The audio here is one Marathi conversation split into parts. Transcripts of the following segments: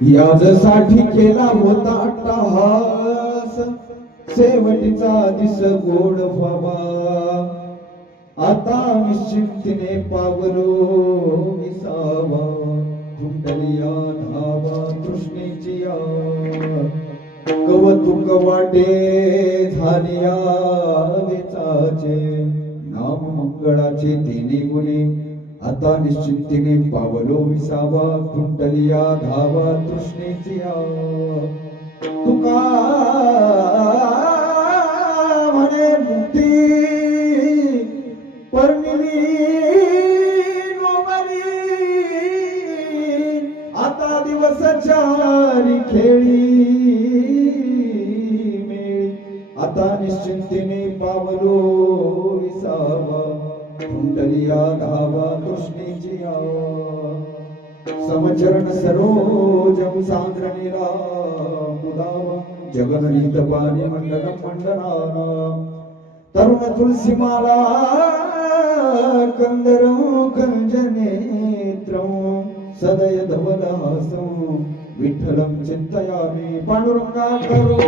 याजसाठी केला होता अट्टहास, शेवटीचा दिस गोड व्हावा. आता निश्चिंतीने पावलो विसावा, कुंडलिया धावा तृष्णेची कौतुक वाटे झालिया वेचाचे. नाम मंगळाचे तिन्ही गुणे आता निश्चिंतीने पावलो विसावा, कुंडलिया धावा तृष्णेची तुका म्हणे मुक्ती परमिली नोमली. आता दिवस चारी खेळी मेळी, आता निश्चिंतीने पावलो विसावा, कुंडलिया धावा तृष्णेची समचरण सरोजम सांद्रणीला मुदावा. जगननीत पाणी मंडलम मंडनाना, तरुण तुलसी माला कंदरं कंजनेत्रं. सदय धवलहासं विठ्ठलं चिन्तयामि. पांडुरंगा करो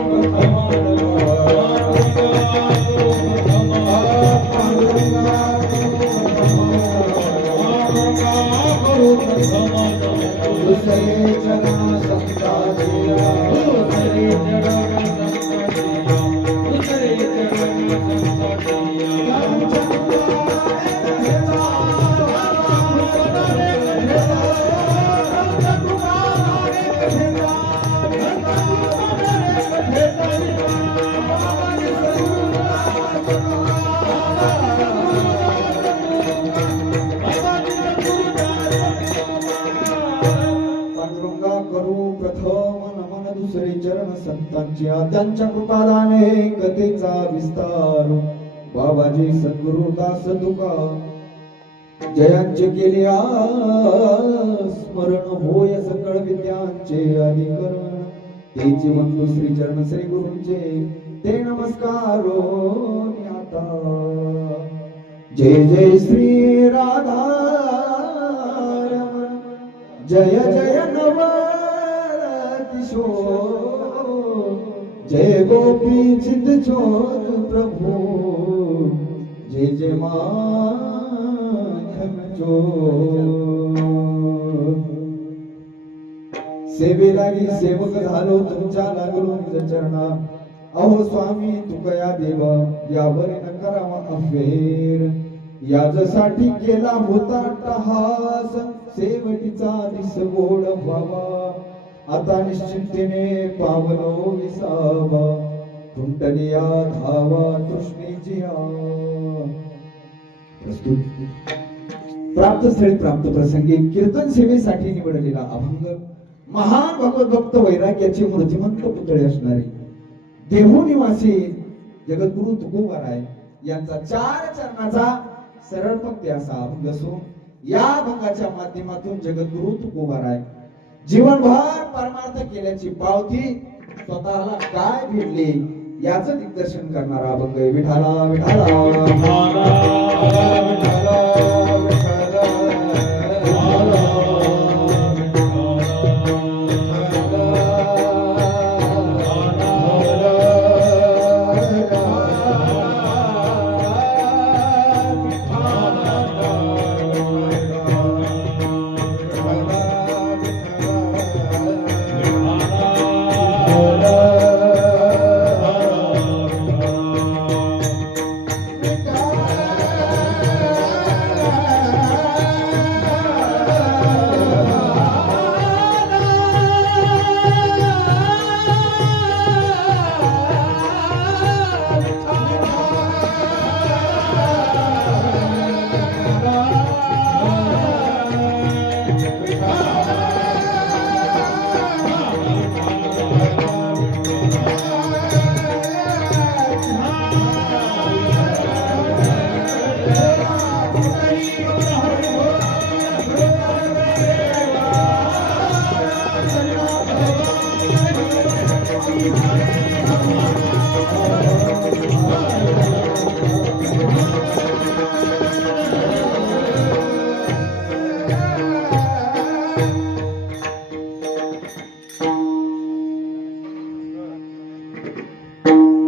संतांची त्यांच्या कृपादाने कथेचा विस्तार. बाबाजी सद्गुरु दास तुका जयांचे केले स्मरण. होय सकळ विद्यांचे अधिकरण, तेची बंधू श्री चरण श्री गुरूंचे ते नमस्कारो आता. जय जय श्री राधा रमण, जय जय नव किशोर. जय गोपी चित चोर प्रभु, जय जय माखन चोर. सेवेलागी सेवक झालो तुमच्या लागलो निज चरणा. अहो स्वामी तुकया देवा यावर न करावा अफेर. याजसाठी केला होता अट्टहास, शेवटीचा दिस गोड व्हावा. आता निश्चिंतीने पावलो विसावा, कुंडलिया धावा तृष्णेची प्रस्तुत. प्राप्त स्थळी प्राप्त प्रसंगी कीर्तन सेवेसाठी निवडलेला अभंग महान भगवत भक्त वैराग्याचे मूर्तिमंत पुतळे असणारे देहू निवासी जगद्गुरु तुकोबाराय यांचा 4 चरणाचा सरळ भक्ती असा अभंग असून या अभंगाच्या माध्यमातून जगद्गुरु तुकोबाराय जीवनभर परमार्थ केल्याची पावती स्वतःला काय भेटली याचं दिग्दर्शन करणारा अभंग आहे. विठाला विठाला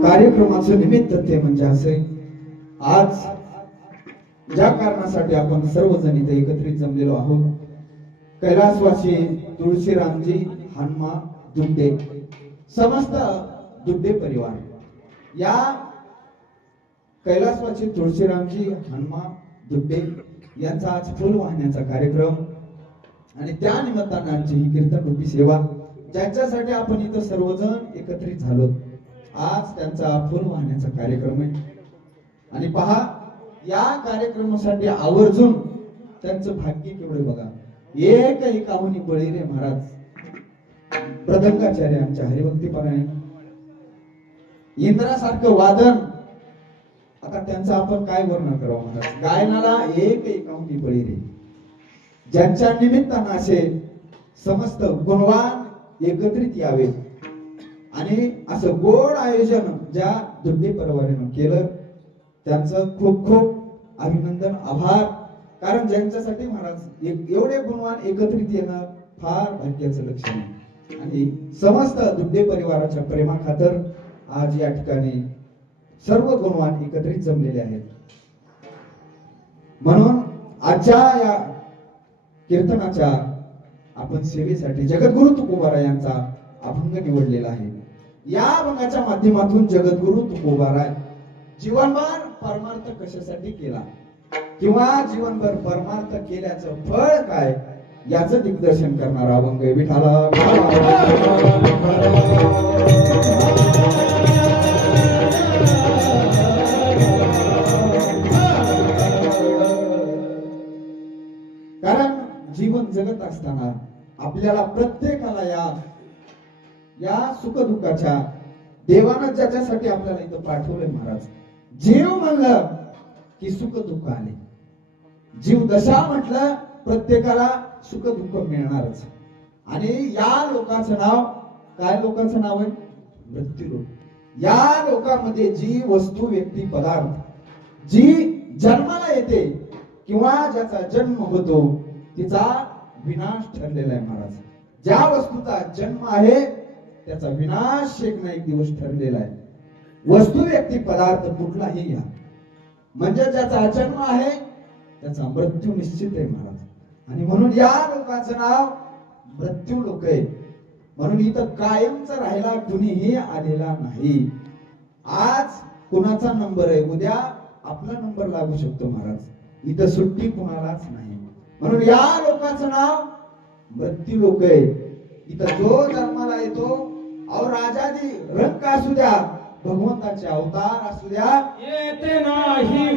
कार्यक्रमाचं निमित्त ते म्हणजे असे आज ज्या कारणासाठी आपण सर्वजण इथे एकत्रित जमलेलो आहोत कैलासवासी तुळशीरामजी हनुमा दुड्डे समस्त दुड्डे परिवार या कैलासवासी तुळशीरामजी हनुमा दुड्डे यांचा आज फुल वाहण्याचा कार्यक्रम आणि त्या निमित्तानं आजची ही कीर्तन रूपी सेवा ज्यांच्यासाठी आपण इथं सर्वजण एकत्रित झालो आज त्यांचा फुल वाहण्याचा कार्यक्रम आहे. आणि पहा या कार्यक्रमासाठी आवर्जून त्यांचं भाग्य केवढे बघा एकही काहुनी बळी रे महाराज प्रदंगाचार्य आमच्या हरिभक्तीपरायण इंद्रासारखं वादन आता त्यांचं आपण काय वर्णन करावं महाराज गायनाला एकही काहुनी बळी रे ज्यांच्या निमित्तानं असे समस्त गुणवान एकत्रित यावे आणि असं गोड आयोजन ज्या दुड्डे परिवारानं केलं त्यांचं खूप खूप अभिनंदन आभार कारण ज्यांच्यासाठी महाराज एवढे गुणवान एकत्रित येणं फार भाग्याचं लक्षण आहे. आणि समस्त दुड्डे परिवाराच्या प्रेमाखातर आज या ठिकाणी सर्व गुणवान एकत्रित जमलेले आहेत. म्हणून आजच्या या कीर्तनाच्या आपण सेवेसाठी जगद्गुरु तुकोबाराय यांचा अभंग निवडलेला आहे. या अभंगाच्या माध्यमातून जगद्गुरु तुकोबाराय जीवनभर परमार्थ कशासाठी केला किंवा जीवनभर परमार्थ केल्याचं फळ काय याचं दिग्दर्शन करणारा अभंग आहे. विठाला कारण जीवन जगत असताना आपल्याला प्रत्येकाला या सुख दुःखाच्या देवानं ज्याच्यासाठी आपल्याला इथं पाठवलंय महाराज जीव म्हणलं की सुख दुःख आले जीव दशा म्हटलं प्रत्येकाला सुख दुःख मिळणारच. आणि या लोकांचं नाव काय लोकांचं नाव आहे मृत्यू लोक. या लोकांमध्ये जी वस्तू व्यक्ती पदार्थ जी जन्माला येते किंवा ज्याचा जन्म होतो तिचा विनाश ठरलेला आहे महाराज. ज्या वस्तूचा जन्म आहे त्याचा विनाश एक ना एक दिवस ठरलेला आहे. वस्तू व्यक्ती पदार्थ कुठलाही घ्या म्हणजे ज्याचा जन्म आहे त्याचा मृत्यू निश्चित आहे महाराज. आणि म्हणून या लोकांचं नाव मृत्यू लोक आहे. म्हणून इथं कायमचा राहिला कुणीही आलेला नाही. आज कुणाचा नंबर आहे उद्या आपला नंबर लागू शकतो महाराज. इथं सुट्टी कुणालाच नाही. म्हणून या लोकांचं नाव मृत्यू लोक आहे. इथं जो जन्माला येतो अहो राजादी रंग असू द्या भगवंताचे अवतार असू द्या येते नाही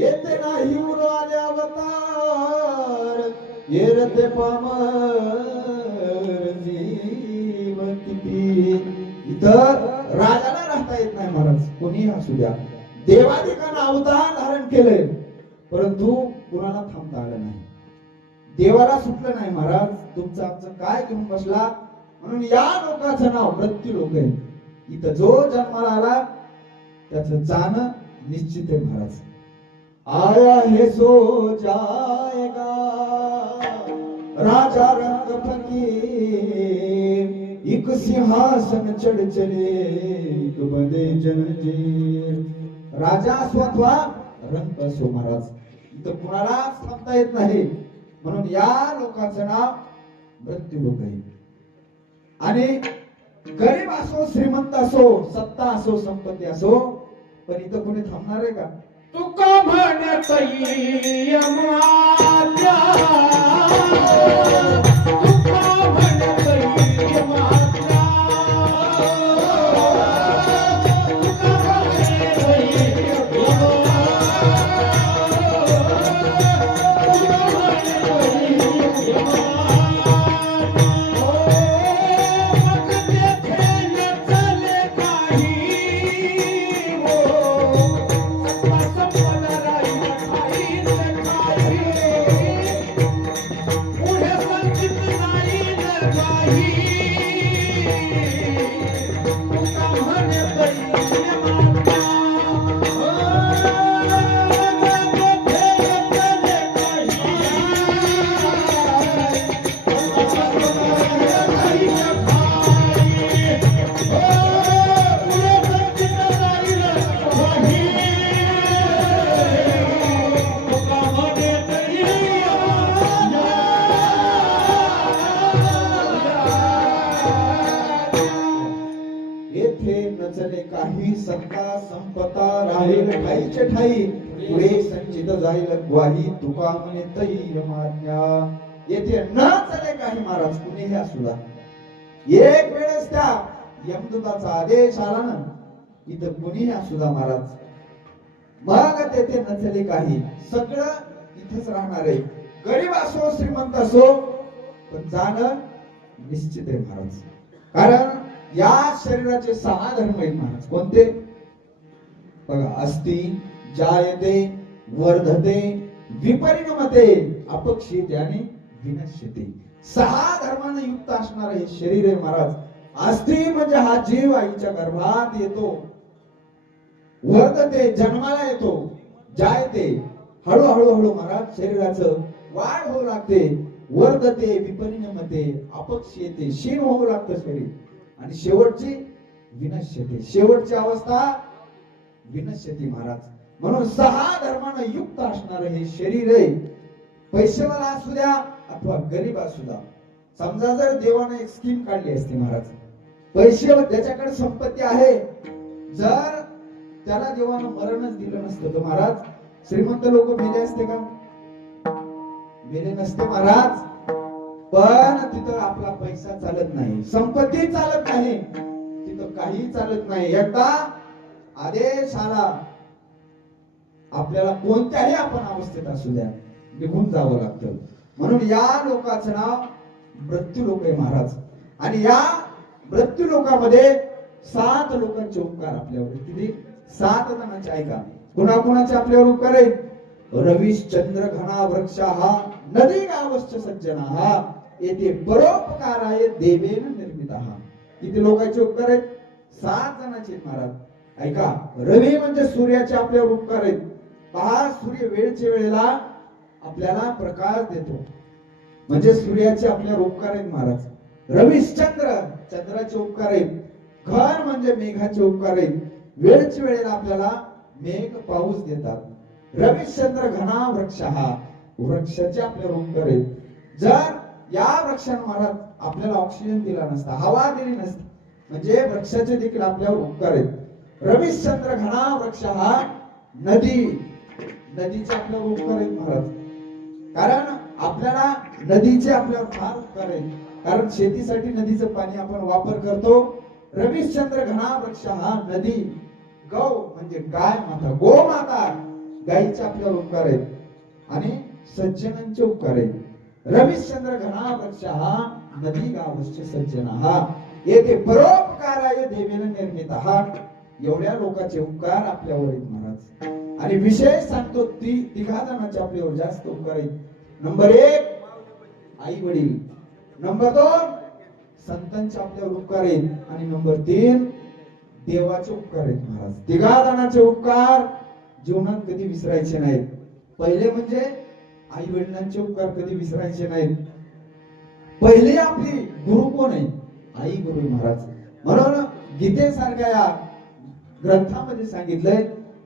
येते नाही उराले अवतार येरते पामर जीव किती. इथं राजाला राहता येत नाही महाराज, कोणी असू द्या. देवाधिकानं अवतार धारण केलंय, परंतु कुणाला थांबता आलं नाही. देवाला सुटलं नाही महाराज, तुमचं आमचं काय घेऊन बसला. म्हणून या लोकांचं नाव मृत्यू लोक आहे. इथं जो जन्माला आला त्याचं जाणं निश्चित आहे महाराज. आया है सो जाएगा राजा रंग फकीर, एक सिंहासन चढ़ चले एक बंदे जंजीर. राजा असो अथवा रंग असो महाराज, इथं कुणाला थांबता येत नाही. म्हणून या लोकांचं नाव मृत्यू लोक आहे. आणि गरीब असो श्रीमंत असो सत्ता असो संपत्ती असो, पण इथं कोणी थांबणार आहे का? तुका म्हणत यमाच्या, तुका म्हणत यमाच्या, तुका म्हणत नचले काही सत्ता संपता राहील ठाईचे ठाई, पुढे संचित जाईल ग्वाही तुका म्हणे तै मान्या. येथे न चले काही महाराज, कुणीही असू द्या. एक वेळेस त्या यमदूताचा आदेश आला ना, इथं कुणीही असू द्या महाराज, मग तेथे नचले काही, सगळं इथेच राहणार आहे. गरीब असो श्रीमंत असो, पण जाणं निश्चित आहे महाराज. कारण या शरीराचे 6 धर्म आहेत महाराज. कोणते? बघा, अस्ति जायते वर्धते विपरिणमते अपक्षीते आणि विनश्यते. 6 धर्माने युक्त असणारे हे शरीर आहे महाराज. अस्ति म्हणजे हा जीव आईच्या गर्भात येतो, वर्धते जन्माला येतो, जायते हळूहळू महाराज शरीराचं वाढ होऊ लागते, वर्धते विपरिणमते अपक्षीते क्षीण होऊ लागतं शरीर, आणि शेवटची विनश्यते, शेवटची अवस्था विनश्यते महाराज. म्हणून 6 धर्मानं युक्त असणार हे शरीर आहे. पैसेवाला असू द्या अथवा गरीब असू द्या. समजा जर देवाने एक स्कीम काढली असती महाराज, पैसे ज्याच्याकडे संपत्ती आहे, जर त्याला देवानं मरणच दिलं नसतं तर महाराज श्रीमंत लोक मेले असते का? मेले नसते महाराज. पण तिथं आपला पैसा चालत नाही, संपत्ती चालत नाही, तिथं काही चालत नाही. एकदा आदेश आला, आपल्याला कोणत्याही आपण अवस्थेत असू द्या निघून जावं लागतं. म्हणून या लोकांचं नाव मृत्यू लोक आहे महाराज. आणि या मृत्यू लोकांमध्ये 7 लोकांचे उपकार आपल्यावर. किती? 7 जणांचे. ऐका, कुणाकुणाचे आपल्यावर उपकार आहेत? रविश्चंद्र घना वृक्ष हा नदी गावश्च सज्जना हा येथे परोपकाराय देवेन निर्मित हा. किती लोकांचे उपकार आहेत? 7 जणांचे महाराज. ऐका, रवी म्हणजे सूर्याचे आपल्यावर उपकार आहेत. पहा, सूर्य वेळच्या वेळेला आपल्याला प्रकाश देतो, म्हणजे सूर्याचे आपल्यावर उपकार आहेत महाराज. रविश्चंद्र चंद्राचे उपकार आहेत. घर म्हणजे मेघाचे उपकार आहेत. वेळच्या वेळेला आपल्याला मेघ पाऊस देतात. रविश्चंद्र घना वृक्ष हा वृक्षाचे आपल्यावर उपकार आहेत. जर या वृक्षाने महाराज आपल्याला ऑक्सिजन दिला नसता, हवा दिली नसती, म्हणजे वृक्षाचे देखील आपल्यावर उपकार आहेत. रविश्चंद्र घना वृक्ष हा नदी, नदीचे आपल्यावर उपकार आहेत महाराज. कारण आपल्याला नदीचे आपल्यावर फार उपकार आहेत, कारण शेतीसाठी नदीचं पाणी आपण वापर करतो. रविश्चंद्र घना वृक्ष हा नदी, गौ म्हणजे गाय माता, गो माता गायीचे आपल्यावर उपकार आहेत आणि सज्जनांचे उपकार आहेत। रविश्चंद्र घना वृक्ष हा नदी गावश्च सज्जन हा येथे परोपकाराय देवेन निर्मित हा। एवढ्या लोकांचे उपकार आपल्यावर आहेत महाराज। आणि विशेष सांगतो तिघा जणांचे आपल्यावर जास्त उपकार आहेत। नंबर 1 आई वडील, नंबर 2 संतांचे आपल्यावर उपकार आहेत आणि नंबर 3 देवाचे उपकार आहेत महाराज। तिघा जणांचे उपकार जीवनात कधी विसरायचे नाहीत। पहिले म्हणजे आई वडिलांचे उपकार कधी विसरायचे नाहीत। पहिले आपली गुरु कोण आहे? आई गुरु महाराज। म्हणून गीतेसारख्या या ग्रंथामध्ये सांगितलंय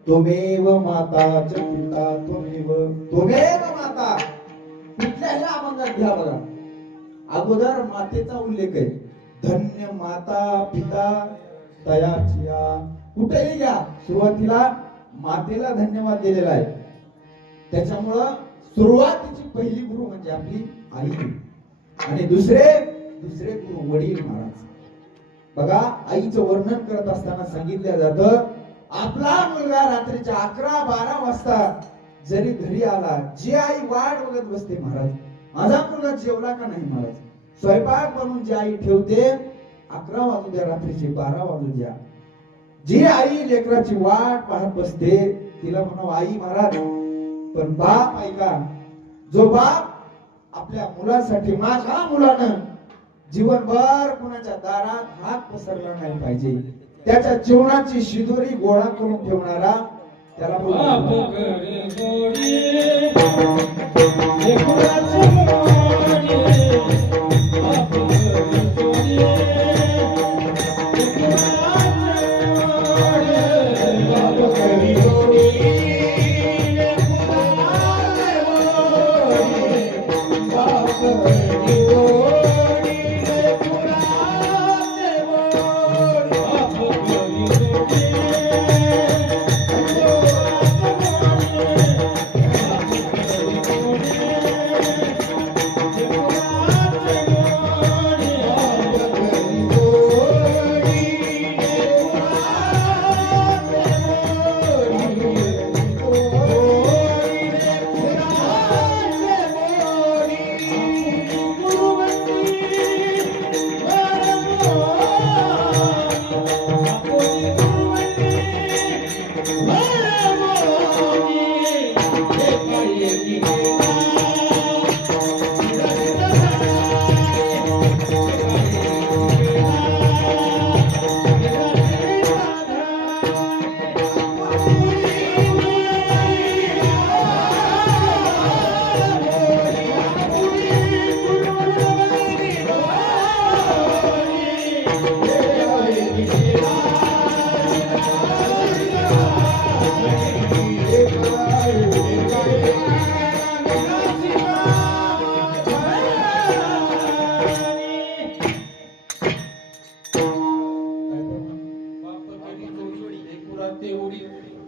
त्वमेव माता च पिता त्वमेव माता। कुठल्याही अभंगात घ्या बघा, अगोदर मातेचा उल्लेख आहे। धन्य माता पिता तयाचिया। कुठेही घ्या सुरुवातीला मातेला धन्यवाद दिलेला आहे। त्याच्यामुळं सुरुवातीची पहिली गुरु म्हणजे आपली आई आणि दुसरे गुरु वडील महाराज। बघा आईचं वर्णन करत असताना सांगितलं जातं आपला मुलगा रात्रीच्या 11-12 वाजता जरी घरी आला, जी आई वाट बघत बसते महाराज, माझा मुलगा जेवला का नाही महाराज, स्वयंपाक बनवून जी आई ठेवते 11 वाजू द्या रात्रीचे 12 वाजू द्या, जी आई लेकराची वाट पाहत बसते तिला म्हणावं आई महाराज। पण बाप ऐका, जो बाप आपल्या मुलासाठी माझ्या मुलानं जीवनभर कुणाच्या दारात हात पसरला नाही पाहिजे, त्याच्या जीवनाची शिदोरी गोळा करून ठेवणारा त्याला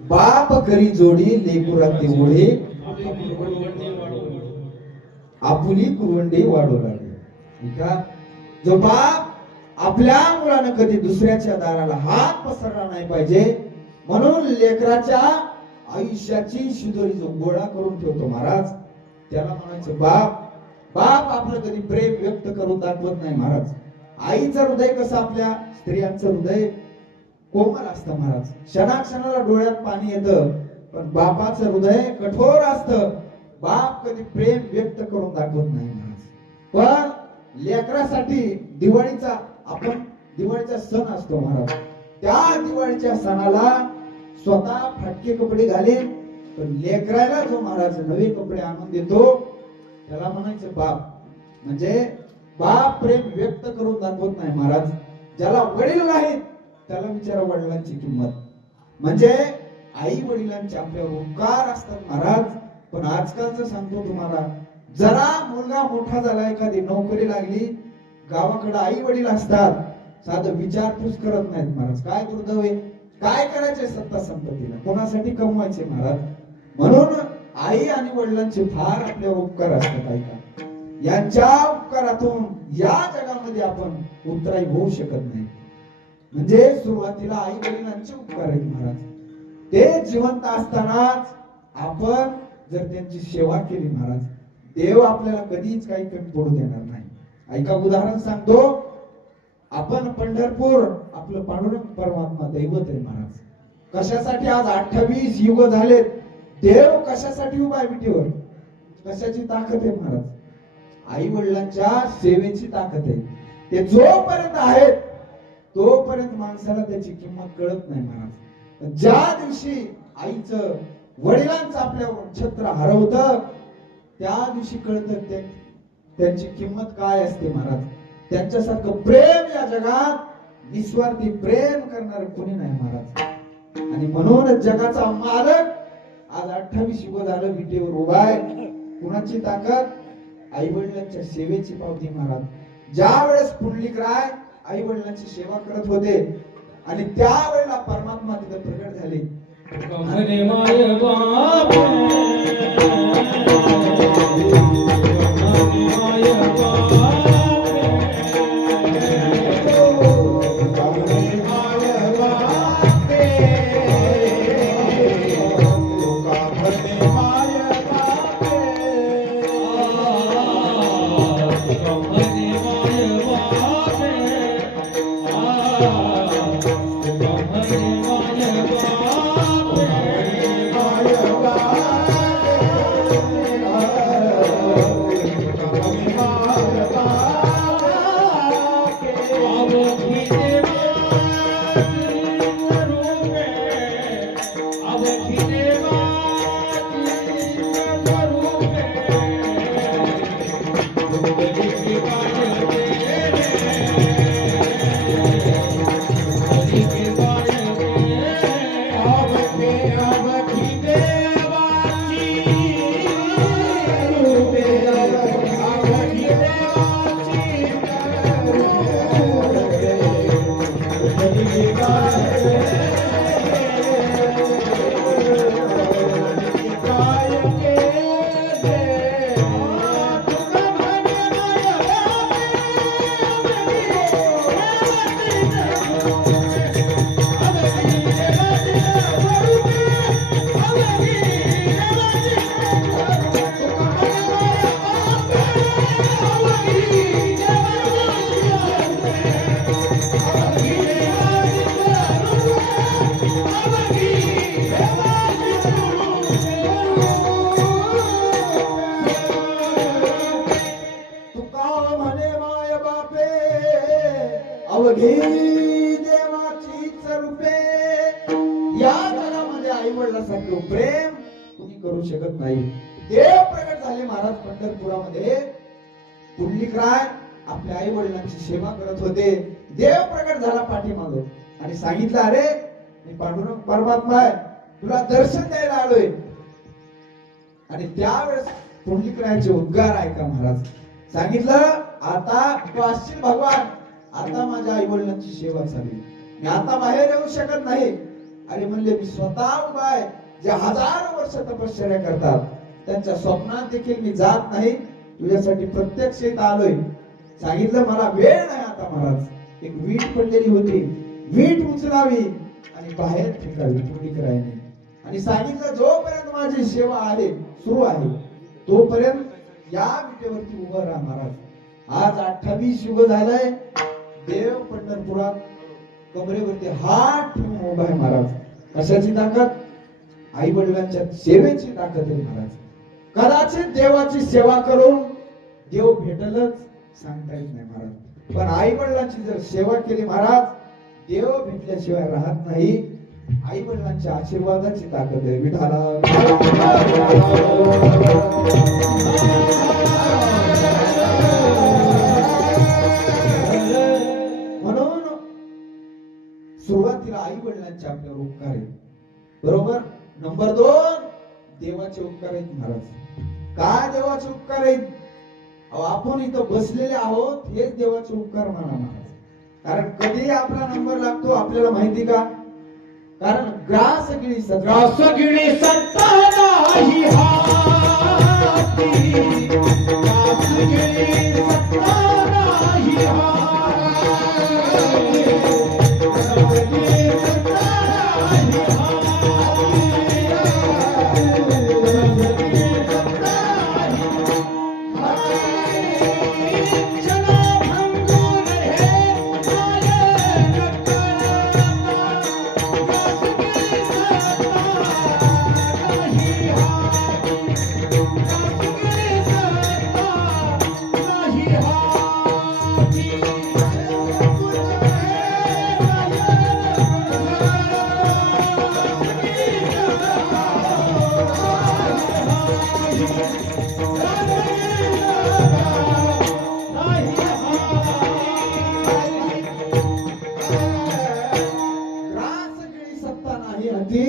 बाप करी जोडी लेकुरा ते ओढे आपुली कुरवंडी वाढू लागली। जो बाप आपल्या मुलानं कधी दुसऱ्याच्या दाराला हात पसरला नाही पाहिजे, म्हणून लेकराच्या आयुष्याची शिदोरी जो गोळा करून ठेवतो महाराज त्याला म्हणायचं बाप। बाप आपलं कधी प्रेम व्यक्त करून दाखवत नाही महाराज। आईचं हृदय कसं आपल्या स्त्रियांचं हृदय कोमल असतं महाराज, क्षणाक्षणाला डोळ्यात पाणी येतं, पण बापाचं हृदय कठोर असतं। बाप कधी प्रेम व्यक्त करून दाखवत नाही महाराज। पण लेकरासाठी दिवाळीचा सण असतो महाराज, त्या दिवाळीच्या सणाला स्वतः फाटके कपडे घालेल, पण लेकराला जो महाराज नवे कपडे आणून देतो त्याला म्हणायचं बाप। म्हणजे बाप प्रेम व्यक्त करून दाखवत नाही महाराज। ज्याला वडील नाहीत त्याला विचारा वडिलांची किंमत। म्हणजे आई वडिलांचे आपल्यावर उपकार असतात महाराज। पण आजकालचं सांगतो तुम्हाला, जरा मुलगा मोठा झाला, एखादी नोकरी लागली, गावाकडे आई वडील असतात, साधं विचारपूस करत नाहीत महाराज। काय दुर्दैव आहे, काय करायचे सत्ता संपत्तीला, कोणासाठी कमवायचे महाराज। म्हणून आई आणि वडिलांचे फार आपल्यावर उपकार असतात ऐका। यांच्या उपकारातून या जगामध्ये आपण उतराई होऊ शकत नाही। म्हणजे सुरुवातीला आई वडिलांचे उपकार आहेत महाराज। ते जिवंत असतानाच आपण जर त्यांची सेवा केली महाराज, देव आपल्याला कधीच काही कमी पडू देणार नाही. ऐका उदाहरण सांगतो. आपण पंढरपूर आपलं पांडुरंग परमात्मा दैवत आहे महाराज. कशासाठी आज 28 युग झालेत. देव कशासाठी उभा आहे विटेवर? कशाची ताकद आहे महाराज? आई वडिलांच्या सेवेची ताकद आहे. ते जोपर्यंत आहेत तोपर्यंत माणसाला त्याची किंमत कळत नाही महाराज. ज्या दिवशी आईचं वडिलांचं आपल्यावर छत्र हरवतं त्या दिवशी कळतं त्यांची किंमत काय असते महाराज. त्यांच्यासारखं प्रेम या जगात निस्वार्थी प्रेम करणार कोणी नाही महाराज. आणि म्हणून जगाचा मालक आज 28 युग झालं विटेवर उभा आहे. कुणाची ताकद? आई वडिलांच्या सेवेची पावती महाराज. ज्या वेळेस पुंडलिकराय आई वडिलांची सेवा करत होते आणि त्यावेळेला परमात्मा तिथे प्रगट झाले. कमरे माय बाप अवघी देवाचीच रूपे. या जगामध्ये आई वडिलांसारखं प्रेम तुम्ही करू शकत नाही. देव प्रगट झाले महाराज पंढरपुरामध्ये. पुंडलिकराय आपल्या आई वडिलांची सेवा करत होते. देव प्रगट झाला पाठीमागं आणि सांगितलं, अरे मी पांडुरंग परमात्मा आहे, तुला दर्शन द्यायला आलोय. आणि त्यावेळेस पुंडलिकरायाचे उद्गार ऐका महाराज. सांगितलं, आता तू असशील भगवान, आता माझ्या आई वडिलांची सेवा चालू, मी आता बाहेर येऊ शकत नाही. अरे म्हणले, मी स्वतः उभा आहे. जे हजारो वर्ष तपश्चर्या करतात त्यांच्या स्वप्नात देखील मी जात नाही. तुझ्यासाठी प्रत्यक्ष इथं आलोय. सांगितलं, मला वेळ नाही आता महाराज. एक वीट पडलेली होती, वीट उचलावी आणि बाहेर फेकावी पुंडलिकरायाने. आणि सांगितलं, जोपर्यंत माझी सेवा आहे सुरू आहे तोपर्यंत या विटेवरती उभं राहा महाराज. आज 28 युग झालंय. देव पंढरपुरात कमरेवरती हात ठेवून उभा आहे महाराज. कशाची ताकद? आई वडिलांच्या सेवेची ताकद आहे महाराज. कदाचित देवाची सेवा करून देव भेटलच सांगता येत नाही महाराज. पण आई वडिलांची जर सेवा केली महाराज, देव भेटल्याशिवाय राहत नाही. आई वडिलांच्या आशीर्वादाची ताकद आहे. विठाला म्हणून सुरुवातीला आई वडिलांचे आपल्यावर उपकार आहेत, बरोबर. नंबर 2 देवाचे उपकार आहेत महाराज. काय देवाचे उपकार आहेत? आपण इथं बसलेले आहोत, हेच देवाचे उपकार म्हणा महाराज. कारण कधी आपला नंबर लागतो आपल्याला माहिती का? कारण ग्रास गिळी सत्ता नाही हाती, ग्रास गिळी सत्ता नाही हाती, ग्रास गिळी सत्ता नाही हाती. ग्रास गिळी सत्ता नाही हाती.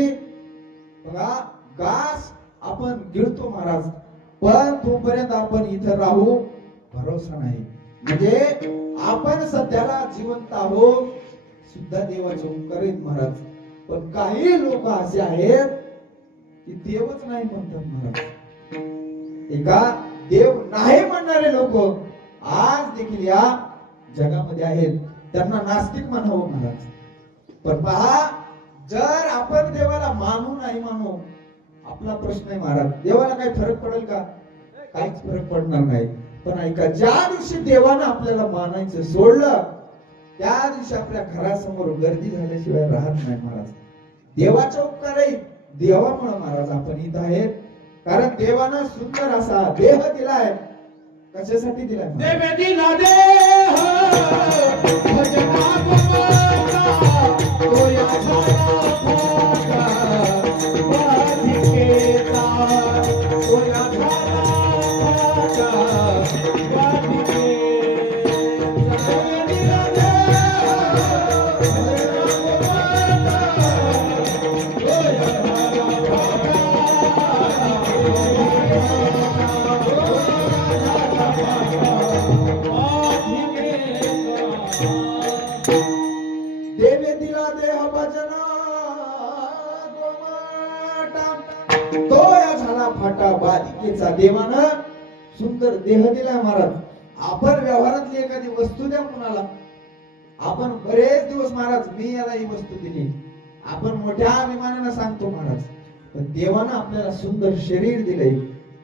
बघा, घास आपण गिळतो महाराज, पण तोपर्यंत आपण इथं राहू भरोसा नाही. म्हणजे आपण सध्याला जिवंत आहोत सुद्धा देवाचे उपकार आहेत महाराज. पण काही लोक असे आहेत की देवच नाही म्हणतात महाराज. एका देव नाही म्हणणारे लोक आज देखील या जगामध्ये आहेत. त्यांना नास्तिक म्हणावं महाराज. पण पहा, जर आपण देवाला मानू नाही मानू आपला प्रश्न आहे महाराज. देवाला काही फरक पडेल का? काहीच फरक पडणार नाही. पण ऐका, ज्या दिवशी देवानं आपल्याला मानायचं सोडलं त्या दिवशी आपल्या घरासमोर गर्दी झाल्याशिवाय राहत नाही महाराज. देवाचा उपकार आहे, देवामुळे महाराज आपण इथं आहेत. कारण देवानं सुंदर असा देह दिलाय. कशासाठी दिलाय? देवे दिला देह भजना गोमाता, तो या झाला फाटा वाधिकेचा, तो या झाला फाटा वाधिकेचा. देवे दिला देह भजना गोमाता, तो या झाला देवे दिला देह भजना गोमाटा, तो या झाला फाटा बालिकेचा. देवानं सुंदर देह दिला महाराज. आपण व्यवहारातली एखादी वस्तू द्या कुणाला, आपण बरेच दिवस महाराज मी याला ही वस्तू दिली, आपण मोठ्या अभिमानानं सांगतो महाराज. पण देवानं आपल्याला सुंदर शरीर दिले,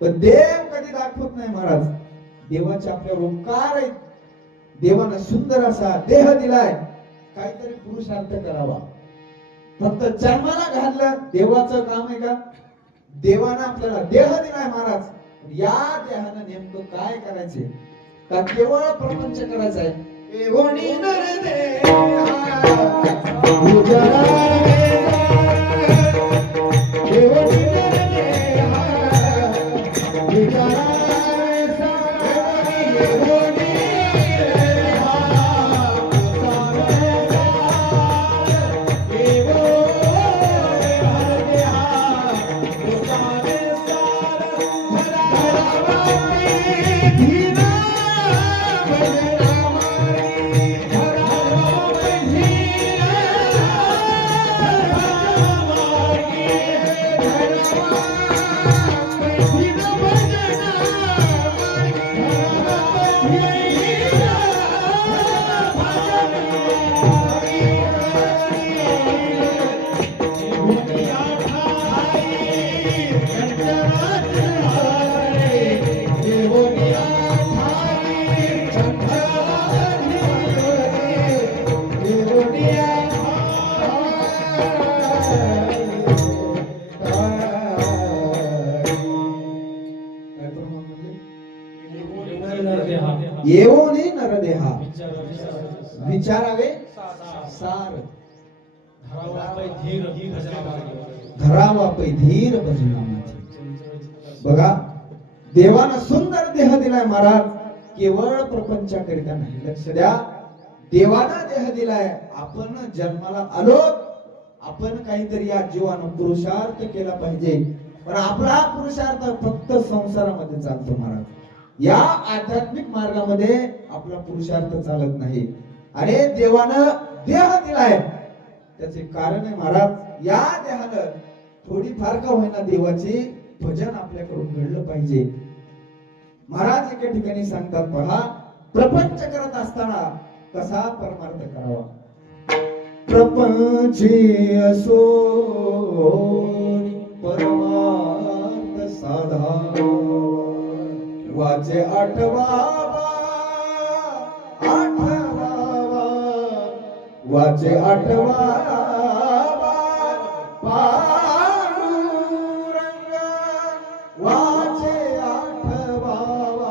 पण देव कधी दाखवत नाही महाराज. देवाचे आपल्यावर उपकार आहेत. देवानं सुंदर असा देह दिलाय, काहीतरी पुरुषार्थ करावा. फक्त जन्माला घाललं देवाचं काम आहे का? देवानं आपल्याला देह दिलाय महाराज. या देहानं नेमकं काय करायचंय? का केवळ प्रपंच करायचा आहे? एवढी नरदेहा एवढी नरदेहा विचारा येवोनी नरदेहा विचारावे सार, धरावा पै धीर भजनामध्ये. बघा, देवानं सुंदर देह दिलाय महाराज. केवळ प्रपंचाकरिता नाही. लक्ष द्या, देवानं देह दिलाय. आपण जन्माला आलो, आपण काहीतरी या जीवानं पुरुषार्थ केला पाहिजे. पण आपला पुरुषार्थ फक्त संसारामध्ये चालतो महाराज. या आध्यात्मिक मार्गामध्ये आपला पुरुषार्थ चालत नाही. अरे देवानं देह दिलाय, त्याचे कारण आहे महाराज. या देहानं थोडीफार का होईना देवाचे भजन आपल्याकडून घडलं पाहिजे. महाराज एका ठिकाणी सांगतात, पहा, प्रपंच करत असताना कसा परमार्थ करावा. प्रपंची असो परमार्थ साधावा, वाचे आठवावा आठवावा, वाचे आठवावा पांडुरंग, वाचे आठवावा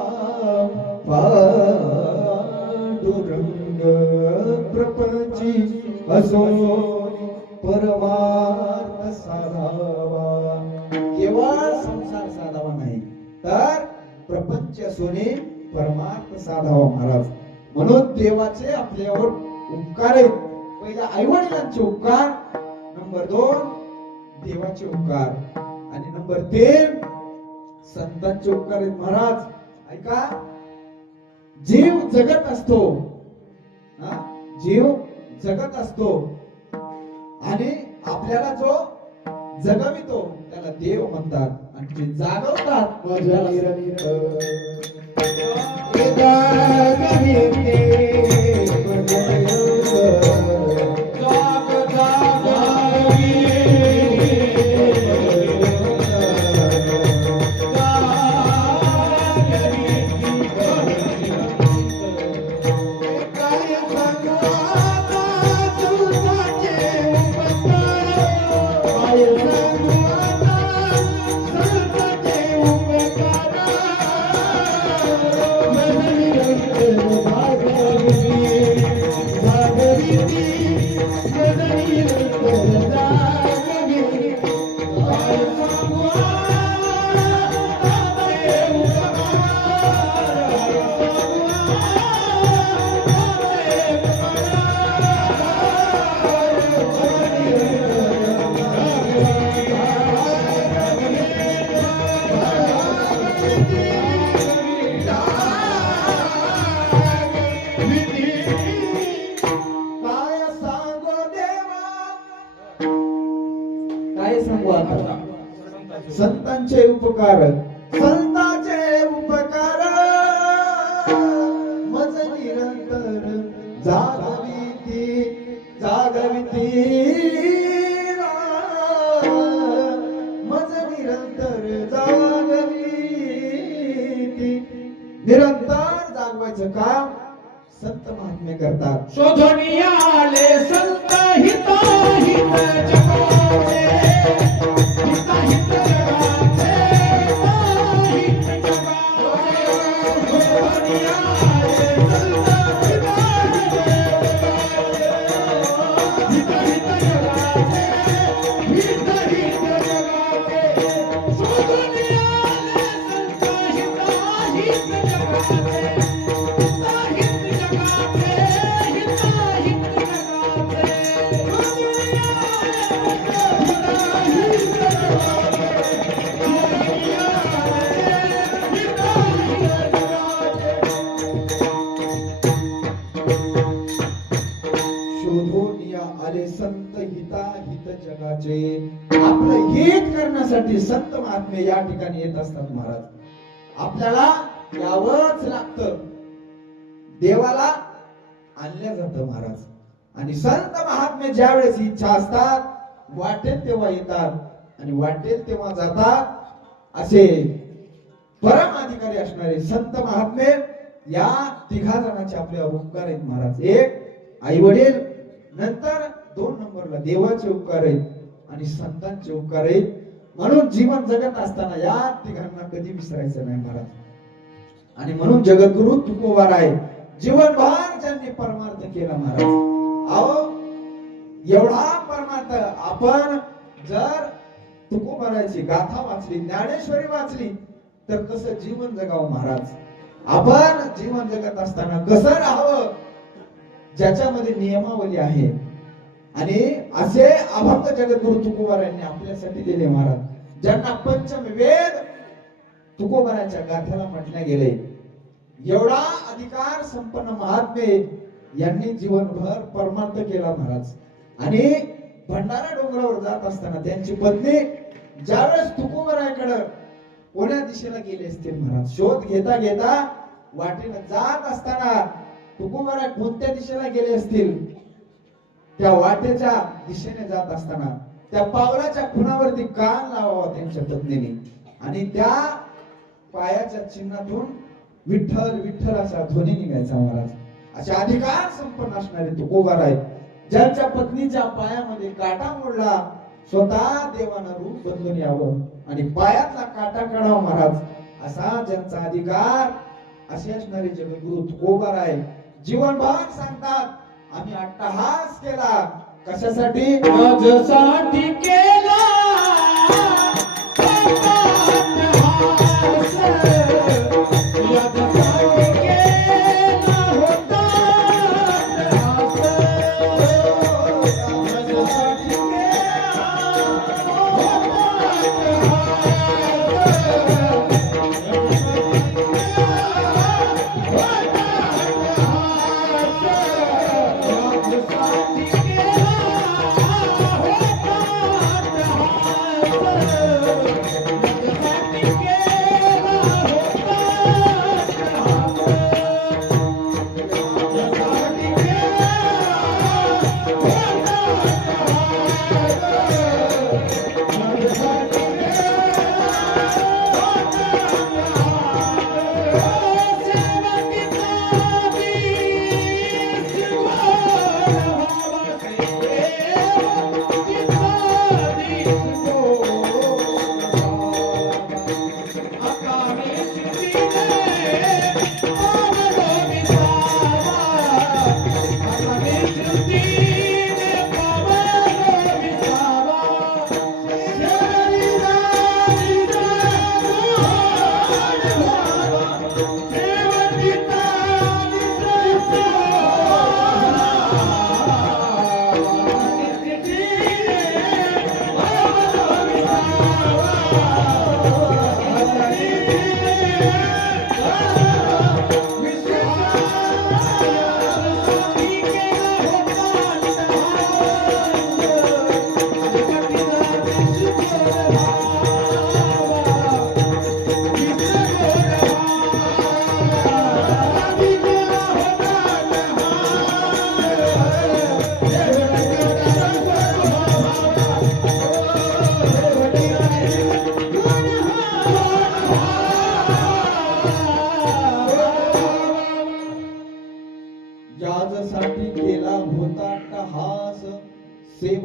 पांडुरंग. प्रपंची असो परमार्थ साधावा. केवळ संसार साधावा नाही, तर प्रपंच सोने परमार्थ साधावा महाराज. म्हणून देवाचे आपल्यावर उपकार आहेत. पहिला आई वडिलांचे उपकार, नंबर 2 देवाचे उपकार आणि नंबर 3 संतांचे उपकार आहेत महाराज. ऐका, जीव जगत असतो, जीव जगत असतो आणि आपल्याला जो जगवितो त्याला देव म्हणतात आणि जे जागवतात संतांचे उपकार, संतांचे उपकार मज निरंतर जागविती जागविती मज निरंतर जागविती. निरंतर जागवायचं काम संत महात्मे करतात. शोधणी आले संत हिताहित जगाचे, हिताहित जगाचे, हिताहित जगाचे. शोधणी आले संत हिताहित जगाचे, हिताहित जगाचे, हिताहित जगाचे. शोधणी आले संत हिताहित जगाचे, आले संत हिताहित जगाचे. आपलं हित करण्यासाठी संत महात्मे या ठिकाणी येत असतात महाराज. आपल्याला यावंच लागतं. देवाला आणल्या जातं महाराज. आणि संत महात्मे ज्या वेळेस इच्छा असतात वाटेल तेव्हा येतात आणि वाटेल तेव्हा जातात. असे परम अधिकारी असणारे संत महात्मे या तिघा जणांचे आपल्यावर उपकार आहेत महाराज. एक आई वडील, नंतर 2 नंबरला देवाचे उपकार आहेत आणि संतांचे उपकार आहेत. म्हणून जीवन जगत असताना या तिघांना कधी विसरायचं नाही महाराज. आणि म्हणून जगद्गुरु तुकोबाराय जीवनभर ज्यांनी परमार्थ केला महाराज. अहो एवढा परमार्थ आपण जर तुकोबारायची गाथा वाचली, ज्ञानेश्वरी वाचली तर कसं जीवन जगावं महाराज. आपण जीवन जगत असताना कसं राहावं ज्याच्यामध्ये नियमावली आहे. आणि असे अभंग जगद्गुरु तुकोबारायांनी आपल्यासाठी दिले महाराज. ज्यांना पंचम वेद तुकोबाराच्या गाथ्याला म्हटले गेले. एवढा अधिकार संपन्न महात्मे यांनी जीवनभर परमार्थ केला महाराज. आणि भंडारा डोंगरावर जात असताना त्यांची पत्नी ज्यावेळेस तुकोबाराकडे कोण्या दिशेला गेले असतील महाराज, शोध घेता घेता वाटेला जात असताना तुकोबारा कोणत्या दिशेला गेले असतील, त्या वाटेच्या दिशेने जात असताना त्या पावलाच्या खुणावरती कान लावावा त्यांच्या पत्नीने आणि त्या पायाच्या चिन्हातून विठ्ठल विठ्ठल असा ध्वनी निघायचा महाराज. अशा अधिकार संपन्न असणारे तुकोबार आहेत. ज्यांच्या पत्नीच्या पायामध्ये काटा मोडला, स्वतः देवानं रूप बदलून यावं आणि पायातला काटा काढावा महाराज, असा ज्यांचा अधिकार असे असणारे जगद्गुरु तुकोबार आहे. जीवनभर सांगतात आम्ही अट्टहास केला, कशासाठी? माझ्यासाठी केला अट्टहास.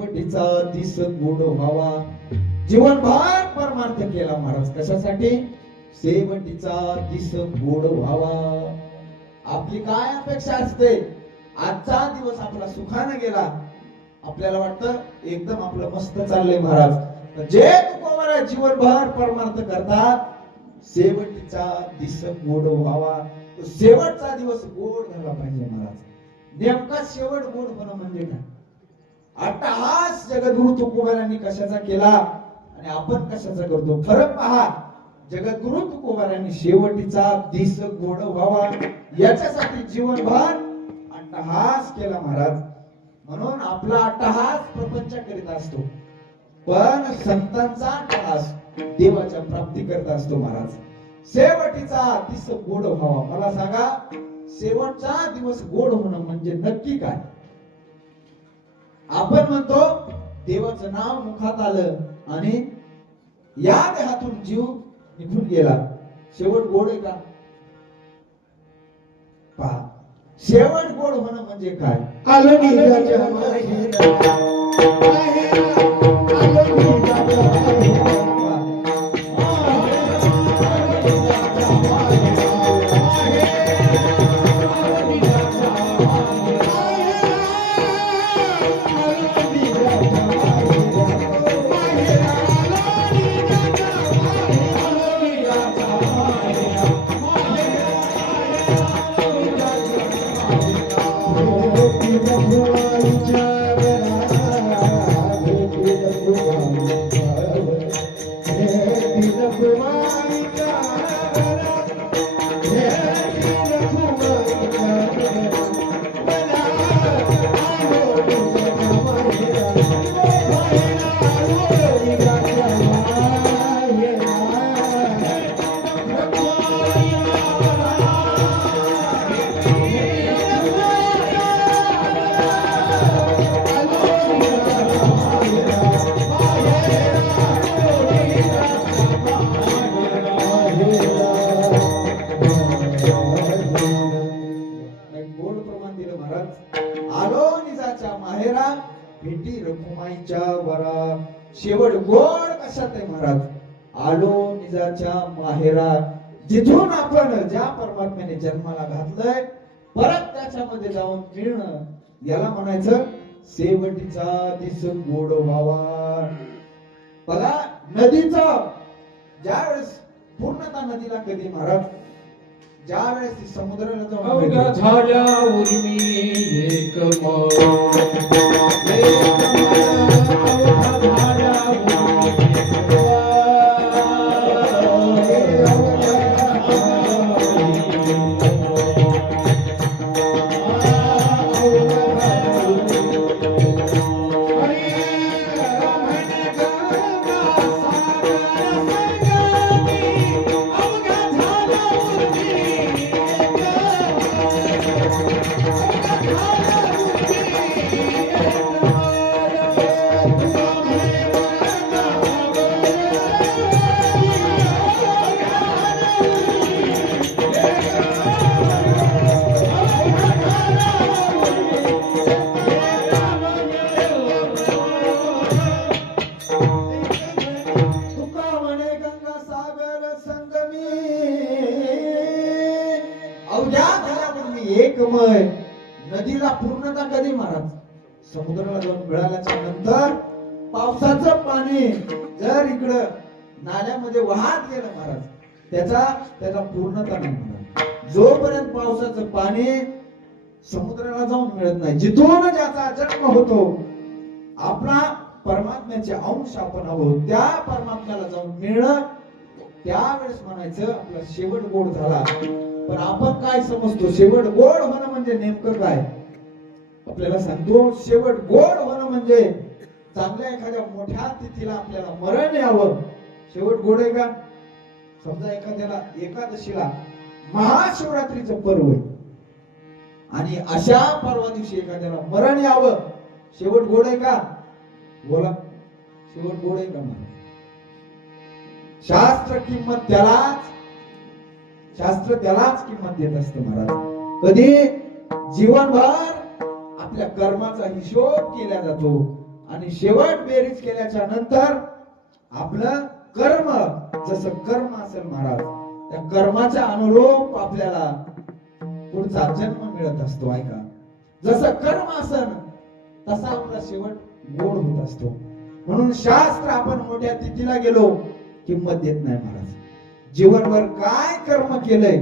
शेवटीचा दिस गोड व्हावा. जीवनभर परमार्थ केला महाराज. कशासाठी? शेवटीचा दिस गोड व्हावा. आपली काय अपेक्षा असते? आजचा दिवस आपला सुखाने गेला, आपल्याला वाटतं एकदम आपलं मस्त चाललंय महाराज. तर जे तुकोबारा जीवनभर परमार्थ करतात, शेवटीचा दिस गोड व्हावा. तो शेवटचा दिवस गोड झाला पाहिजे महाराज. नेमका शेवट गोड होणं म्हणजे काय? अट्टहास जगद्गुरु तुकोबारांनी कशाचा केला आणि आपण कशाचा करतो? फरक पहा. जगद्गुरु तुकोबारांनी शेवटीचा दिस गोड व्हावा याच्यासाठी जीवनभर अट्टहास केला महाराज. म्हणून आपला अट्टहास प्रपंच करीत असतो, पण संतांचा अट्टहास देवाच्या प्राप्ती करत असतो महाराज. शेवटीचा दिस गोड व्हावा. मला सांगा, शेवटचा दिवस गोड होणं म्हणजे नक्की काय? आपण म्हणतो देवाचं नाव मुखात आलं आणि या देहातून जीव निघून गेला, शेवट गोड आहे का? पहा, शेवट गोड होणं म्हणजे काय? आलो निघाच्या माहेरा, आलो निघाच्या माहेरा. भेटी रखुमाईच्या वरा. शेवट गोड कशात आहे महाराज? आलो निजाच्या माहेरा. जिथून आपण ज्या परमात्म्याने जन्माला घातलंय, परत त्याच्यामध्ये जाऊन मिळणं, याला म्हणायचं शेवटीचा दिस गोड व्हावा. बघा, नदीचं ज्यावेळेस पूर्णता नदीला कधी महाराज, ज्या वेळेस ती समुद्राला जाऊन अवघ्या झाल्या उर्मी एक मग, एकमय. नदीला पूर्णता कधी महाराज? समुद्राला जाऊन मिळाल्याच्या नंतर पावसाचं पाणी जर इकडं नाल्यामध्ये वाहत गेलं महाराज, त्याचा पूर्णता नाही महाराज. जोपर्यंत पावसाचं पाणी समुद्राला जाऊन मिळत नाही, जिथून ज्याचा जन्म होतो, आपला परमात्म्याचे अंश आपण आहोत, त्या परमात्म्याला जाऊन मिळणं, त्यावेळेस म्हणायचं आपला शेवट गोड झाला. पण आपण काय समजतो? शेवट गोड होणं म्हणजे नेमकं काय? आपल्याला सांगतो, शेवट गोड होणं म्हणजे चांगल्या एखाद्या मोठ्या तिथीला आपल्याला मरण यावं. शेवट गोड आहे का? समजा एखाद्याला एकादशीला महाशिवरात्रीचं पर्व आहे आणि अशा पर्वा दिवशी एखाद्याला मरण यावं, शेवट गोड आहे का? बोला, शेवट गोड आहे का? शास्त्र किंमत त्यालाच किंमत देत असते महाराज. कधी? जीवनभर आपल्या कर्माचा हिशोब केला जातो आणि शेवट बेरीज केल्याच्या नंतर आपलं कर्म, जसं कर्म असेल महाराज, त्या कर्माच्या अनुरूप आपल्याला पुढचा जन्म मिळत असतो. ऐका, जसं कर्म असेल तसा आपला शेवट गोड होत असतो. म्हणून शास्त्र आपण मोठ्या तिथीला गेलो किंमत देत नाही महाराज. जीवनभर काय कर्म केलंय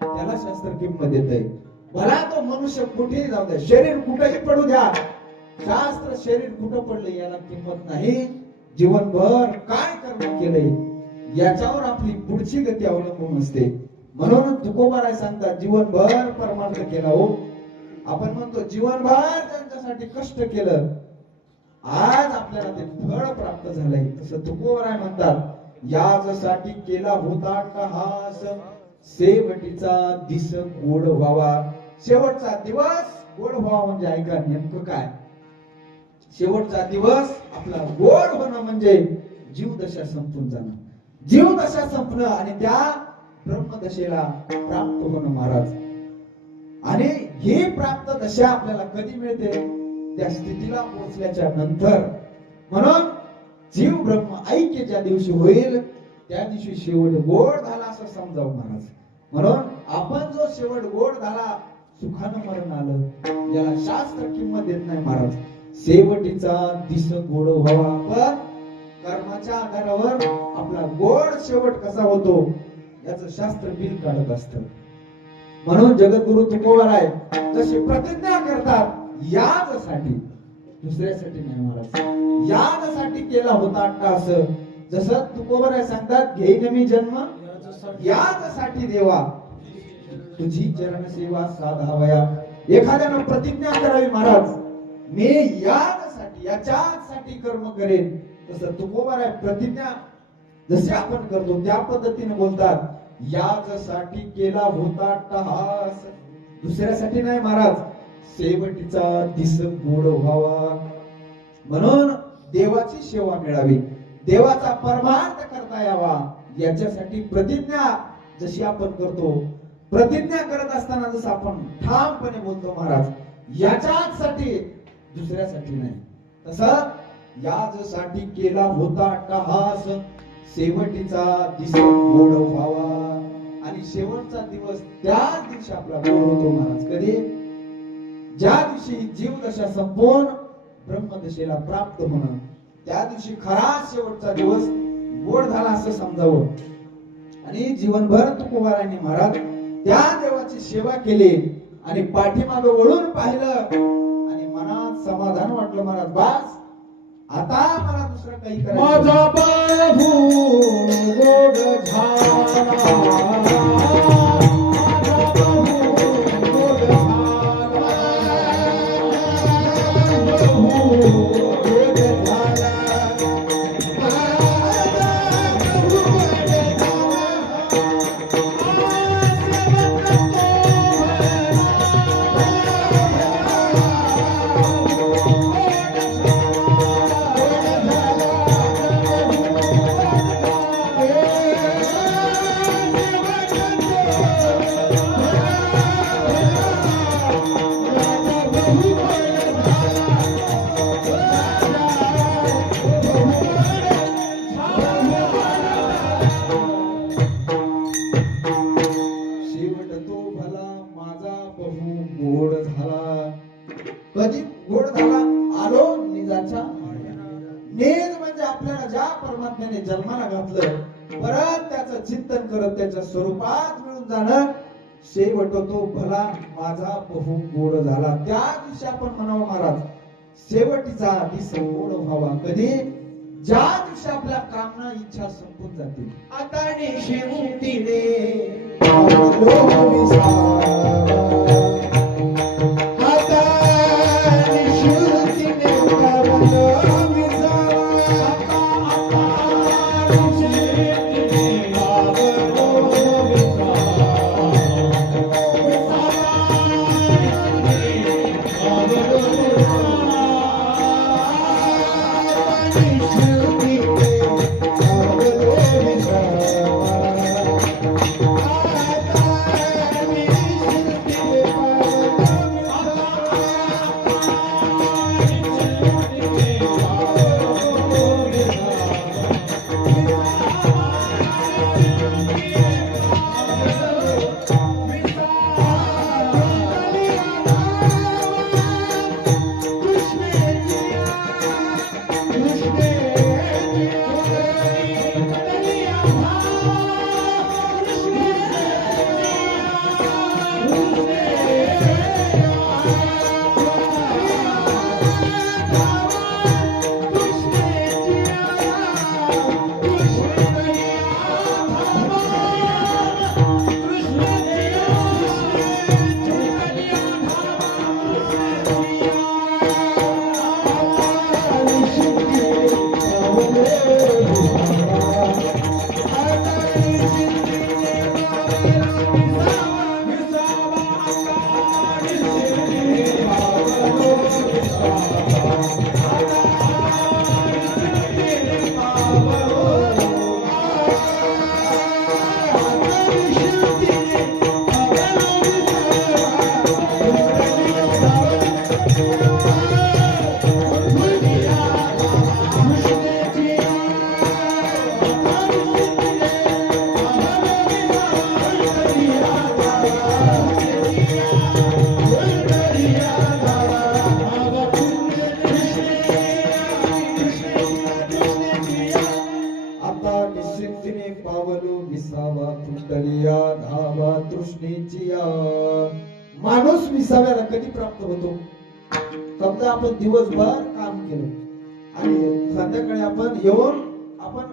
त्याला शास्त्र किंमत देतंय. भला तो मनुष्य कुठेही जाऊ द्या, शरीर कुठेही पडू द्या, शास्त्र शरीर कुठं पडलं याला किंमत नाही. जीवनभर काय कर्म केलंय याच्यावर आपली पुढची गती अवलंबून असते. म्हणून तुकोबाराय सांगतात, जीवनभर परमार्थ केला हो. आपण म्हणतो जीवनभर त्यांच्यासाठी कष्ट केलं, आज आपल्याला ते फळ प्राप्त झालंय. तसं तुकोबाराय म्हणतात, याजसाठी केला होता टहास, शेवटीचा दिस गोड व्हावा. शेवटचा दिवस गोड व्हावा म्हणजे ऐका नेमकं काय, शेवटचा दिवस आपला गोड होणं म्हणजे जीवदशा संपून जाणं, जीवदशा संपणं आणि त्या ब्रह्मदशेला प्राप्त होणं महाराज. आणि ही प्राप्त दशा आपल्याला कधी मिळते, त्या स्थितीला पोहोचल्याच्या नंतर. म्हणून जीव ब्रह्म ऐक्य ज्या दिवशी होईल त्या दिवशी शेवट गोड झाला असं समजावं महाराज. म्हणून आपण जो शेवट गोड झाला, सुखानं मरण आलं, याला शास्त्र किंमत देत नाही महाराज. शेवटीचा दिस गोड व्हावा. पण कर्माच्या आधारावर आपला गोड शेवट कसा होतो याचं शास्त्र बिल काढत असतं. म्हणून जगद्गुरु तुकोबाराय जशी प्रतिज्ञा करतात, याजसाठी, दुसऱ्यासाठी नाही महाराज, याजसाठी केला होता अट्टास. जसं तुकोबाराय सांगतात, घेईन मी जन्म याजसाठी देवा, तुझी चरण सेवा साधावया. एखाद्यानं प्रतिज्ञा करावी महाराज, मी यासाठी, याच्यासाठी कर्म करेन. तसं तुकोबाराय प्रतिज्ञा जसे आपण करतो त्या पद्धतीने बोलतात, यासाठी केला होता टहास, दुसऱ्यासाठी नाही महाराज, शेवटीचा दिस गोड व्हावा. म्हणून देवाची सेवा मिळावी, देवाचा परमार्थ करता यावा, याच्यासाठी प्रतिज्ञा जशी आपण करतो. प्रतिज्ञा करत असताना जसं आपण ठामपणे बोलतो महाराज, याच्यासाठी, दुसऱ्यासाठी नाही. तसं यासाठी केला होता टहास, शेवटीचा दिस गोड व्हावा. आणि शेवटचा दिवस त्याच दिवशी आपला गोड होतो महाराज. कधी? ज्या दिवशी जीवदशा संपून ब्रह्मदशेला प्राप्त होणं, त्या दिवशी खरा शेवटचा दिवस गोड झाला असं समजावं. आणि जीवनभर तुकोबारायांनी महाराज त्या देवाची सेवा केली आणि पाठीमागे वळून पाहिलं आणि मनात समाधान वाटलं महाराज, बास आता मला दुसरं काही करायचं. माझा बाहू गोड झाला, कधी गोड झाला, आलो निजाच्या. निज म्हणजे आपल्याला ज्या परमात्म्याने जन्माला घातलं, परत त्याचं चिंतन करत त्याच्या स्वरूपात मिळून जाणं. शेवट तो भला माझा बहु गोड झाला. त्या दिवशी आपण म्हणावं महाराज, शेवटीचा दिस गोड व्हावा. कधी? ज्या दिवशी आपल्या कामना इच्छा संपून जातील. आता निशिमुक्तीने धावा तृष्णेची या. माणूस विसाव्याला कधी प्राप्त होतो? समजा आपण दिवसभर काम केलं आणि संध्याकाळी आपण येऊन आपण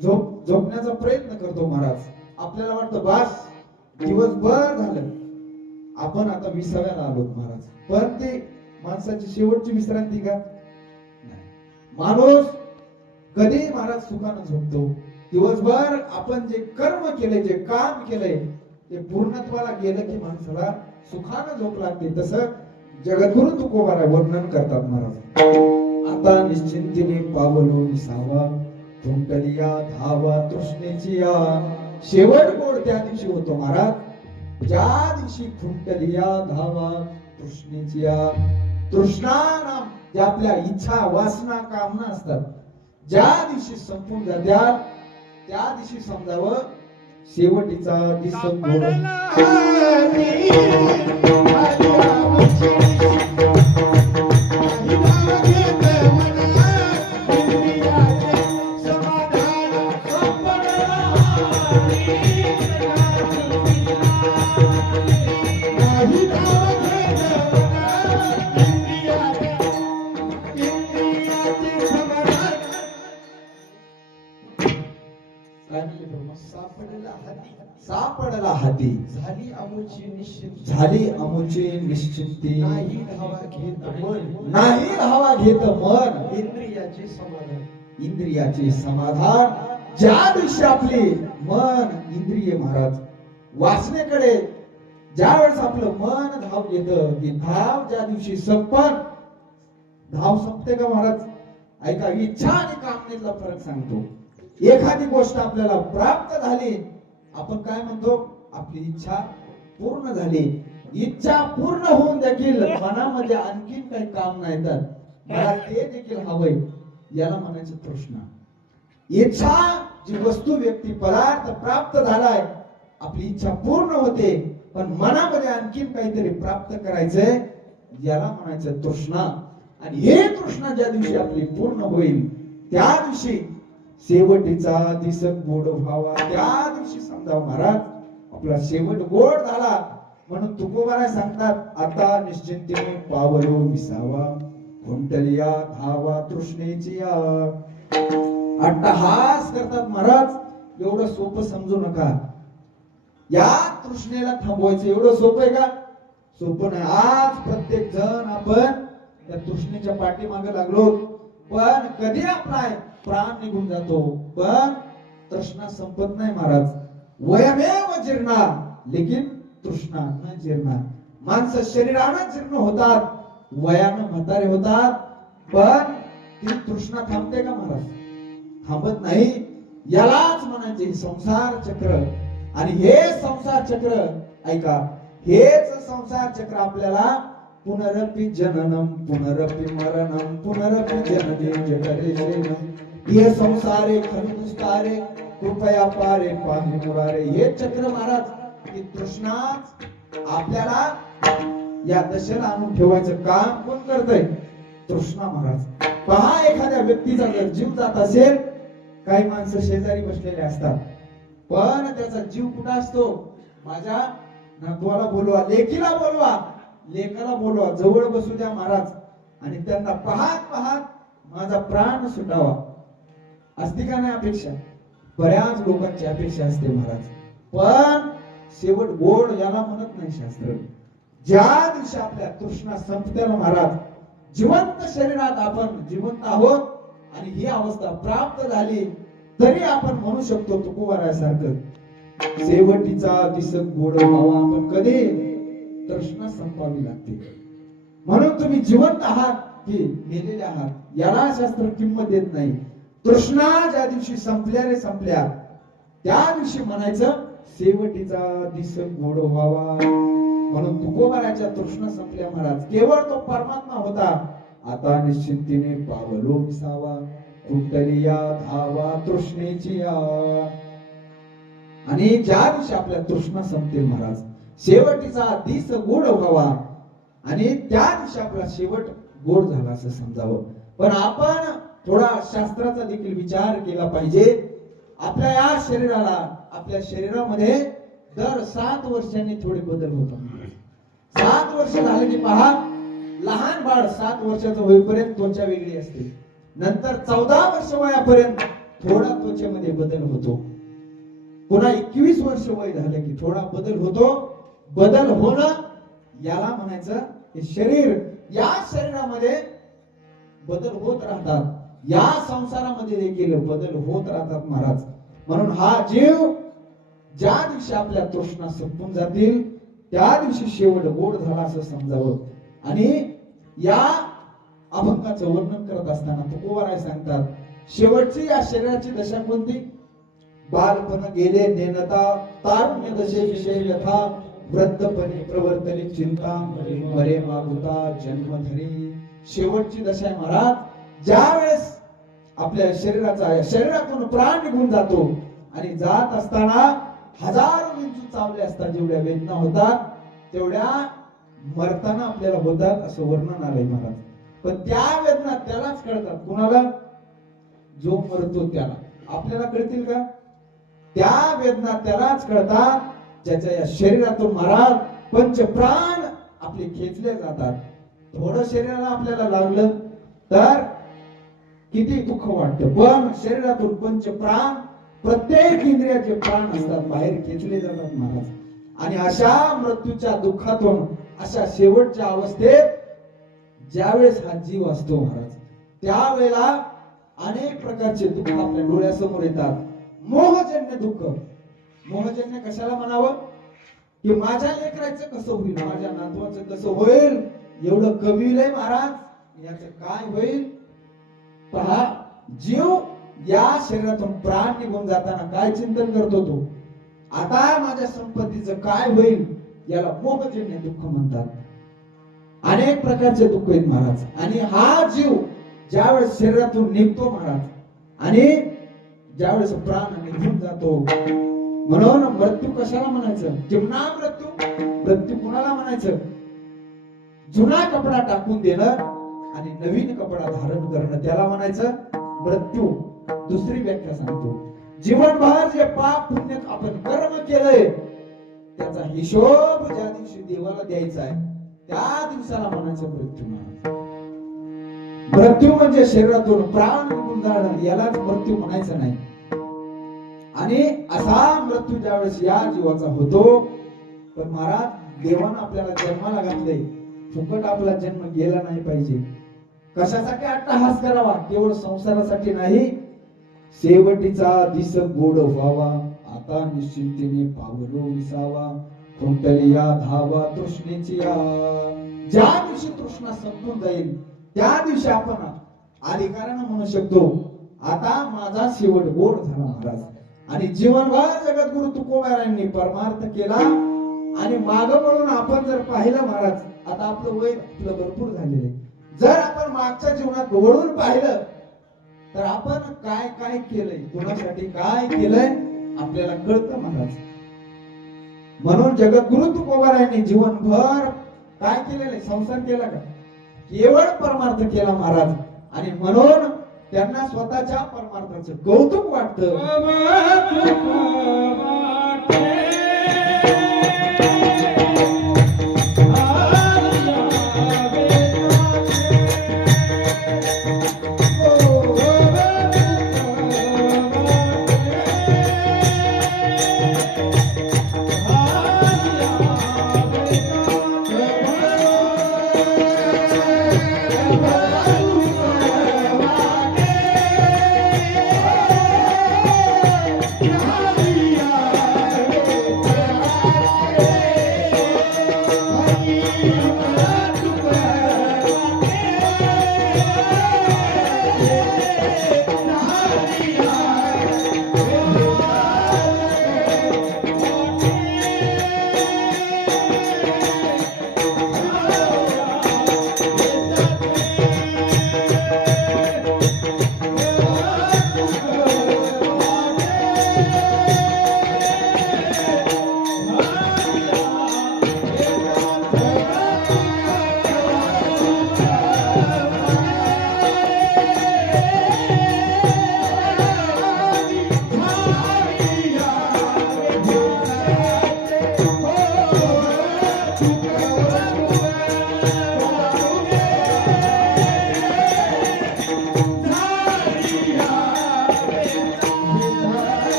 झोपण्याचा प्रयत्न करतो महाराज. आपल्याला वाटतं बास दिवसभर झालं, आपण आता विसाव्याला आलो महाराज. पण ते माणसाची शेवटची विश्रांती का? नाही. माणूस कधी महाराज सुखानं झोपतो? दिवसभर आपण जे कर्म केले, जे काम केलंय ते पूर्णत्वाला गेलं की माणसाला सुखानं झोप लागते. तसं जगद्गुरु तुकोबाराय वर्णन करतात महाराज. आता निश्चिंतीने पावलो विसावा, कुंटलिया धावा तृष्णेची या. शेवट गोड त्या दिवशी होतो महाराज, ज्या दिवशी खुंटलिया धावा तृष्णेची या. तृष्णा नाम ज्या आपल्या इच्छा वासना कामना असतात, ज्या दिवशी संपून जात्या त्या दिवशी समजावं शेवटीचा दिस गोड. सापडला हाती झाली आमुची निश्चित, झाली अमुची निश्चिंती. नाही धावा घेत मन, नाही धावा घेत मन, इंद्रियाचे समाधान. इंद्रियाचे समाधान. ज्या दिवशी आपली मन इंद्रिय महाराज वासनेकडे ज्या वेळेस आपलं मन धाव घेतं, की धाव ज्या दिवशी संपन, धाव संपते का महाराज? ऐका, इच्छा आणि कामनेतला फरक सांगतो. एखादी गोष्ट आपल्याला प्राप्त झाली, आपण काय म्हणतो? आपली इच्छा पूर्ण झाली. इच्छा पूर्ण होऊन देखील मनामध्ये आणखीन काही काम नाही तर मला ते देखील हवंय, याला म्हणायचं तृष्णा. इच्छा जी वस्तू व्यक्ती पदार्थ प्राप्त झालाय, आपली इच्छा पूर्ण होते, पण मनामध्ये आणखीन काहीतरी प्राप्त करायचंय, याला म्हणायचं तृष्णा. आणि हे तृष्णा ज्या दिवशी आपली पूर्ण होईल त्या दिवशी शेवटीचा दिस गोड व्हावा. त्या दिवशी समजा महाराज आपला शेवट गोड झाला. म्हणून तुकोबाराय सांगतात, आता निश्चिंतीने पावलो विसावा, कुंटलिया धावा तृष्णेची या. अट्टहास करतात महाराज, एवढं सोपं समजू नका. या तृष्णेला थांबवायचं एवढं सोपं आहे का? सोपं नाही. आज प्रत्येक जण आपण त्या तृष्णेच्या पाठीमागे लागलो, पण कधी आपला प्राण निघून जातो, पण तृष्णा संपत नाही महाराज. वयमेव जीर्णा लेकिन तृष्णा न जीर्णा. माणसं शरीरानं जीर्ण होतात, वयानं म्हातारे होतात, पण ती तृष्णा थांबते का महाराज? थांबत नाही. यालाच म्हणायचे संसार चक्र. आणि हे संसार चक्र ऐका, हेच संसार चक्र आपल्याला पुनरपि जननम पुनरपि मरणम पुनरपि जननी जठरेशेनम ये संसारे खंडुस्तारे कृपया पारे पाहि मुरारे. हे चक्र महाराज, ही तृष्णा आपल्याला या दशेला आणून ठेवायचं काम कोण करतंय? तृष्णा महाराज. पहा, एखाद्या व्यक्तीचा जर जीव जात असेल, काही माणसं शेजारी बसलेले असतात, पण त्याचा जीव कुठं असतो? माझ्या नातवाला बोलवा, लेकीला बोलवा, लेकाला बोलवा, जवळ बसू द्या महाराज, आणि त्यांना पाहत पाहत माझा प्राण सुटावा. असते का नाही अपेक्षा? बऱ्याच लोकांची अपेक्षा असते महाराज. पण शेवट गोड याला म्हणत नाही शास्त्र. ज्या दिवशी आपल्या तृष्णा संपत्याला महाराज, जिवंत शरीरात आपण जिवंत आहोत आणि ही अवस्था प्राप्त झाली, तरी आपण म्हणू शकतो तुकोबारायासारखं, शेवटीचा दिसत गोड व्हावा. आपण कधी तृष्णा संपावी लागते. म्हणून तुम्ही जिवंत आहात की मेलेले आहात, याला शास्त्र किंमत देत नाही. तृष्णा ज्या दिवशी संपल्या रे संपल्या, त्या दिवशी म्हणायचं शेवटीचा दिस गोड व्हावा. म्हणून तुकोबाराच्या तृष्णा संपल्या महाराज. केवळ तो परमात्मा होता. आता निश्चिंतीने पावलो विसावा, कुंटलिया धावा तृष्णेची या. आणि ज्या दिवशी आपल्या तृष्णा संपतील महाराज, शेवटीचा दिस गोड व्हावा, आणि त्या दिवशी आपला शेवट गोड झाला असं समजावं. पण आपण थोडा शास्त्राचा देखील विचार केला पाहिजे. आपल्या या शरीराला, आपल्या शरीरामध्ये दर 7 वर्षांनी थोडे बदल होतात. 7 वर्ष झाले की पहा, लहान बाळ 7 वर्षाचं होईपर्यंत त्वचा वेगळी असते. नंतर 14 वर्ष वयापर्यंत थोडा त्वचेमध्ये बदल होतो. पुन्हा 21 वर्ष वय झालं की थोडा बदल होतो. बदल होणं याला म्हणायचं हे शरीर. या शरीरामध्ये बदल होत राहतात. या संसारामध्ये देखील बदल होत राहतात महाराज. म्हणून हा जीव ज्या दिवशी आपल्या तृष्णा संपून जातील त्या दिवशी शेवट गोड झाला असं समजावं. आणि या अभंगाचं वर्णन करत असताना तुकोबाराय सांगतात, शेवटची या शरीराची दशा कोणती? बालपण गेले नेनता, तारुण्य दशे विषय व्यथा, वृद्धपणे प्रवर्तली चिंता, मरे मागुता जन्मधरी. शेवटची दशा आहे महाराज. ज्या वेळेस आपल्या शरीरातून प्राण निघून जातो आणि जात असताना हजारो विंचू चावले असतात, जेवढ्या वेदना होतात तेवढ्या मरताना आपल्याला होतात असं वर्णन आलंय महाराज. पण त्या वेदना त्यालाच कळतात. कुणाला? जो मरतो त्याला. आपल्याला कळतील का? त्या वेदना त्यालाच कळतात ज्याच्या या शरीरातून महाराज पंचप्राण आपले खेचले जातात. थोडं शरीराला आपल्याला लागलं तर किती दुःख वाटतं, पण शरीरातून पंचप्राण प्रत्येक इंद्रियाचे प्राण असतात बाहेर खेचले जातात महाराज. आणि अशा मृत्यूच्या दुःखातून अशा शेवटच्या अवस्थेत ज्यावेळेस हा जीव असतो महाराज, त्यावेळेला अनेक प्रकारचे दुःख आपल्या डोळ्यासमोर येतात. मोहजन्य दुःख. मोहजन्य कशाला म्हणावं? की माझ्या लेकराचं कसं होईल, माझ्या नातवाचं कसं होईल, एवढं कमी लय महाराज, याचं काय होईल? पहा, जीव या शरीरातून प्राण निघून जाताना काय चिंतन करतो तो? आता माझ्या संपत्तीचं काय होईल? याला मोहजन्य दुःख म्हणतात. अनेक प्रकारचे दुःख आहेत महाराज. आणि हा जीव ज्यावेळेस शरीरातून निघतो महाराज आणि ज्यावेळेस प्राण निघून जातो, म्हणून मृत्यू कशाला म्हणायचं? किंवा मृत्यू. मृत्यू कुणाला म्हणायचं? जुना कपडा टाकून देणं आणि नवीन कपडा धारण करणं त्याला म्हणायचं मृत्यू. दुसरी व्याख्या सांगतो, जीवनभर जे पाप पुण्य आपण कर्म केलंय त्याचा हिशोब ज्या दिवशी देवाला द्यायचा आहे त्या दिवसाला म्हणायचं मृत्यू. मृत्यू म्हणजे शरीरातून प्राण निघून जाणं, यालाच मृत्यू म्हणायचं नाही. आणि असा मृत्यू ज्यावेळेस या जीवाचा होतो, पण महाराज देवानं आपल्याला जन्माला घातले, फुकट आपला जन्म गेला नाही पाहिजे. कशासाठी अट्टहास करावा? केवळ संसारासाठी नाही, शेवटीचा दिस गोड व्हावा, आता निश्चिंतीने पावलो विसावा, कुंटलिया धावा तृष्णेची या. ज्या दिवशी तृष्णा संपून जाईल त्या दिवशी आपण अधिकारानं म्हणू शकतो आता माझा शेवट गोड झाला महाराज. आणि जीवनभर जगद्गुरु तुकोबारायांनी परमार्थ केला. आणि माग वळून आपण जर पाहिलं महाराज, आता आपलं वय आपलं भरपूर झालेलं आहे, जर आपण मागच्या जीवनात वळून पाहिलं तर आपण काय काय केलंय, कोणासाठी काय केलंय आपल्याला कळतं महाराज. म्हणून जगद्गुरु तुकोबारायांनी जीवनभर काय केलेलं? संसार केला का? केवळ परमार्थ केला महाराज. आणि म्हणून त्यांना स्वतःच्या परमार्थाचं कौतुक वाटतं.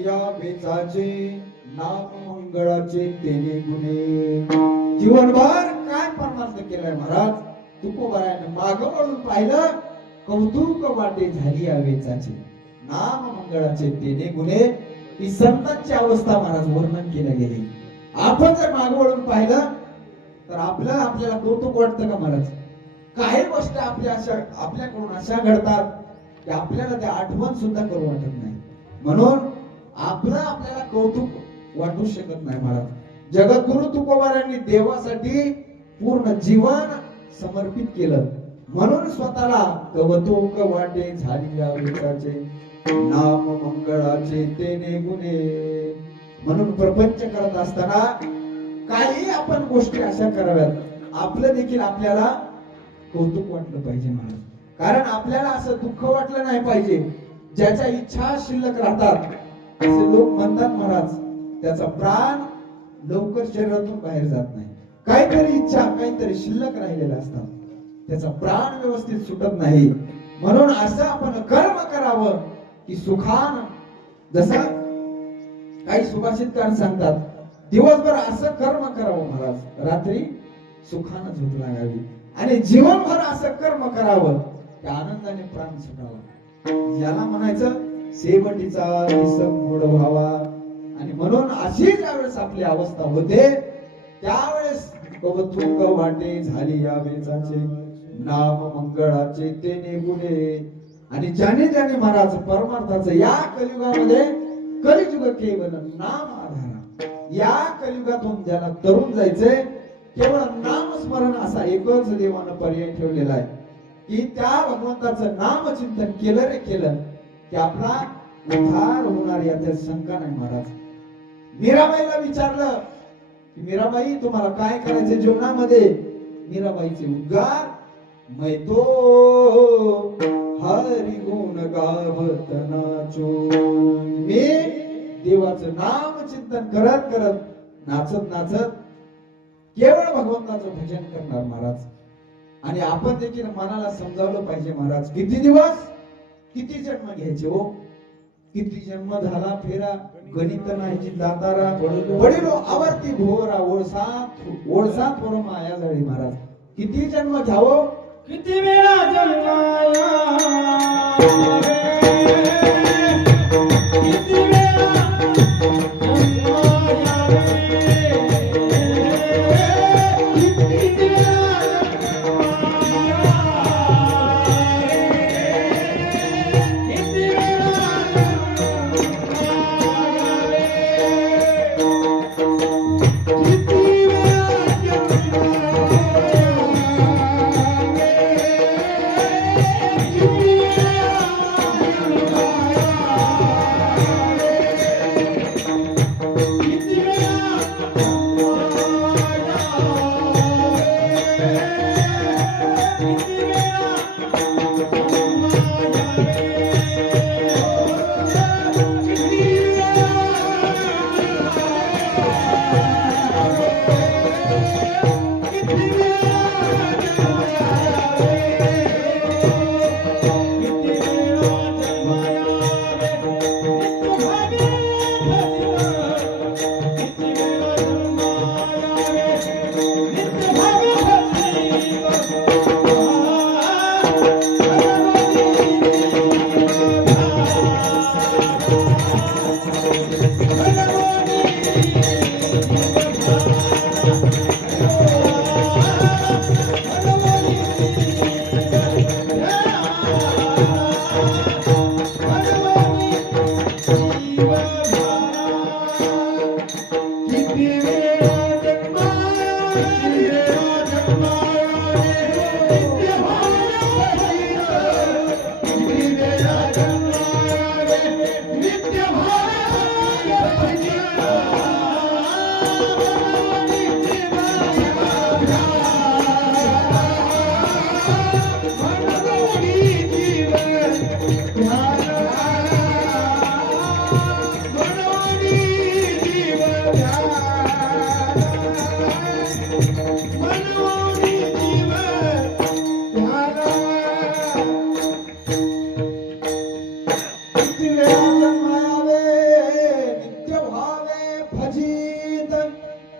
झाली या बेचाचे, नाम मंगळाचे तेने गुणे. जीवनभर काय परमार्थ केलाय महाराज? तुकोबारायनं मागं वळून पाहिलं, कौतुक वाटे झाली या वेचाचे, नाम मंगळाचे तेने गुणे. ही संतांची अवस्था महाराज वर्णन केल्या गेली. आपण जर मागं वळून पाहिलं तर आपल्याला कौतुक वाटतं का महाराज? काही गोष्टी आपल्याकडून अशा घडतात की आपल्याला ते आठवण सुद्धा करू वाटत नाही. म्हणून आपल्याला कौतुक वाटू शकत नाही महाराज. जगद्गुरु तुकोबारायांनी देवासाठी पूर्ण जीवन समर्पित केलं. म्हणून स्वतःला कवतुक वाटे झाली या वेचाचे, नाम मंगळाचे तेने गुणे. म्हणून प्रपंच करत असताना काही आपण गोष्टी अशा कराव्यात, आपलं देखील आपल्याला कौतुक वाटलं पाहिजे महाराज. कारण आपल्याला असं दुःख वाटलं नाही पाहिजे. ज्याच्या इच्छा शिल्लक राहतात असे लोक म्हणतात महाराज, त्याचा प्राण लवकर शरीरातून बाहेर जात नाही. काहीतरी इच्छा, काहीतरी शिल्लक राहिलेला असतात, त्याचा प्राण व्यवस्थित सुटत नाही. म्हणून असं आपण कर्म करावं की सुखान, जसा काही सुभाषितकार सांगतात, दिवसभर असं कर्म करावं महाराज, रात्री सुखानं झोप लागावी. आणि जीवनभर असं कर्म करावं की आनंदाने प्राण सुटावा. याला म्हणायचं शेवटीचा मोड व्हावा. आणि म्हणून अशी ज्यावेळेस आपली अवस्था होते त्यावेळेस कौतुक वाटे झाली या वेचाचे, नाम मंगळाचे तेने गुणे. आणि ज्याने ज्याने महाराज परमार्थाचं या कलियुगामध्ये, कलियुग केवळ नाम आधारा, या कलियुगातून ज्याला तरुण जायचंय, केवळ नामस्मरण असा एकच देवानं पर्याय ठेवलेला आहे की त्या भगवंताचं नामचिंतन केलं रे केलं की आपला उद्धार होणार, यात शंका नाही महाराज. मीराबाईला विचारलं की मीराबाई तुम्हाला काय करायचं जीवनामध्ये? मीराबाईचे उद्गार, मै तो हरी गुण गावत नाचो. मी देवाचं नाम चिंतन करत करत, नाचत नाचत केवळ भगवंताचं भजन करणार महाराज. आणि आपण देखील मनाला समजावलं पाहिजे महाराज, किती दिवस किती जन्म घ्यायचे हो? किती जन्म झाला फेरा गणित नाही दातारा, वडिलो आवर्ती घोरा ओळसा थोर माया झाली महाराज. किती जन्म घ्यावं, किती वेळा जन्माला किती वेळा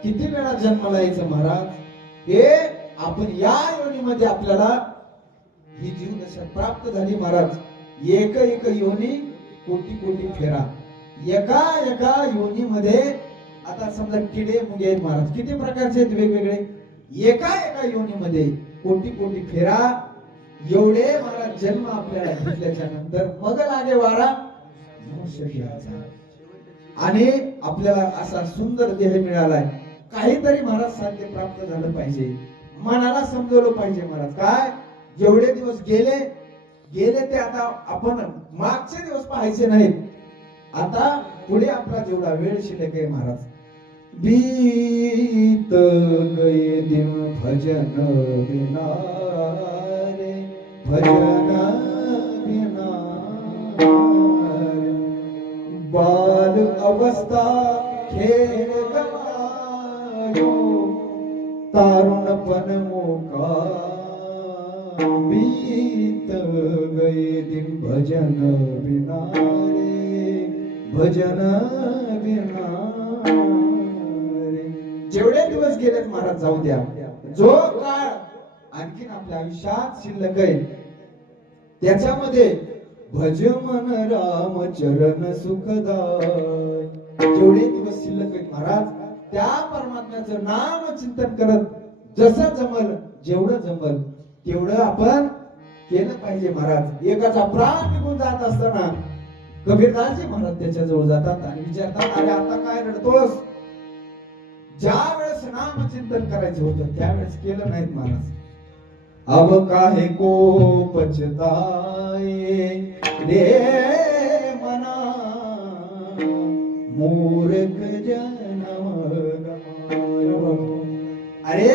किती वेळा जन्माला यायचं महाराज, हे आपण या योनीमध्ये आपल्याला ही जीवदशा प्राप्त झाली महाराज। एक एक योनी कोटी कोटी फेरा, एका एका योनीमध्ये आता समजा किडे मुगे आहेत महाराज, किती प्रकारचे आहेत वेगवेगळे, एका एका योनीमध्ये कोटी कोटी फेरा, एवढे महाराज जन्म आपल्याला घेतल्याच्या नंतर मग लागे वारा मनुष्य देहाचा। आणि आपल्याला असा सुंदर देह मिळालाय, काहीतरी महाराज साध्य प्राप्त झालं पाहिजे, मनाला समजवलं पाहिजे महाराज। काय जेवढे दिवस गेले गेले ते आता आपण मागचे दिवस पाहायचे नाहीत, आता पुढे आपला जेवढा वेळ शिल्लक आहे महाराज। बीत गए दिन भजन बिना रे, भजन बिना रे, बाल अवस्था खेळ गवायो, तारुणपण मोका, बीत गए दिन भजन बिना रे, भजन बिना रे। जेवढे दिवस गेलेत महाराज जाऊ द्या, जो काळ आणखीन आपल्या आयुष्यात शिल्लक आहे त्याच्यामध्ये भज मन राम चरण सुखदाय। जेवढे दिवस शिल्लक आहेत महाराज, त्या परमात्म्याचं नाम चिंतन करत जसं जमल, जेवढं जमल तेवढं आपण केलं पाहिजे महाराज। एकाचा प्राण निघून जात असताना कबीरदासजी महाराज त्याच्या जवळ जातात आणि विचारतात, अरे आता काय रडतोस? ज्या वेळेस नाम चिंतन करायचं होतं त्यावेळेस केलं नाहीत महाराज। अब काहे को पछताए रे मना, मूर्ख जन्म गमायो। अरे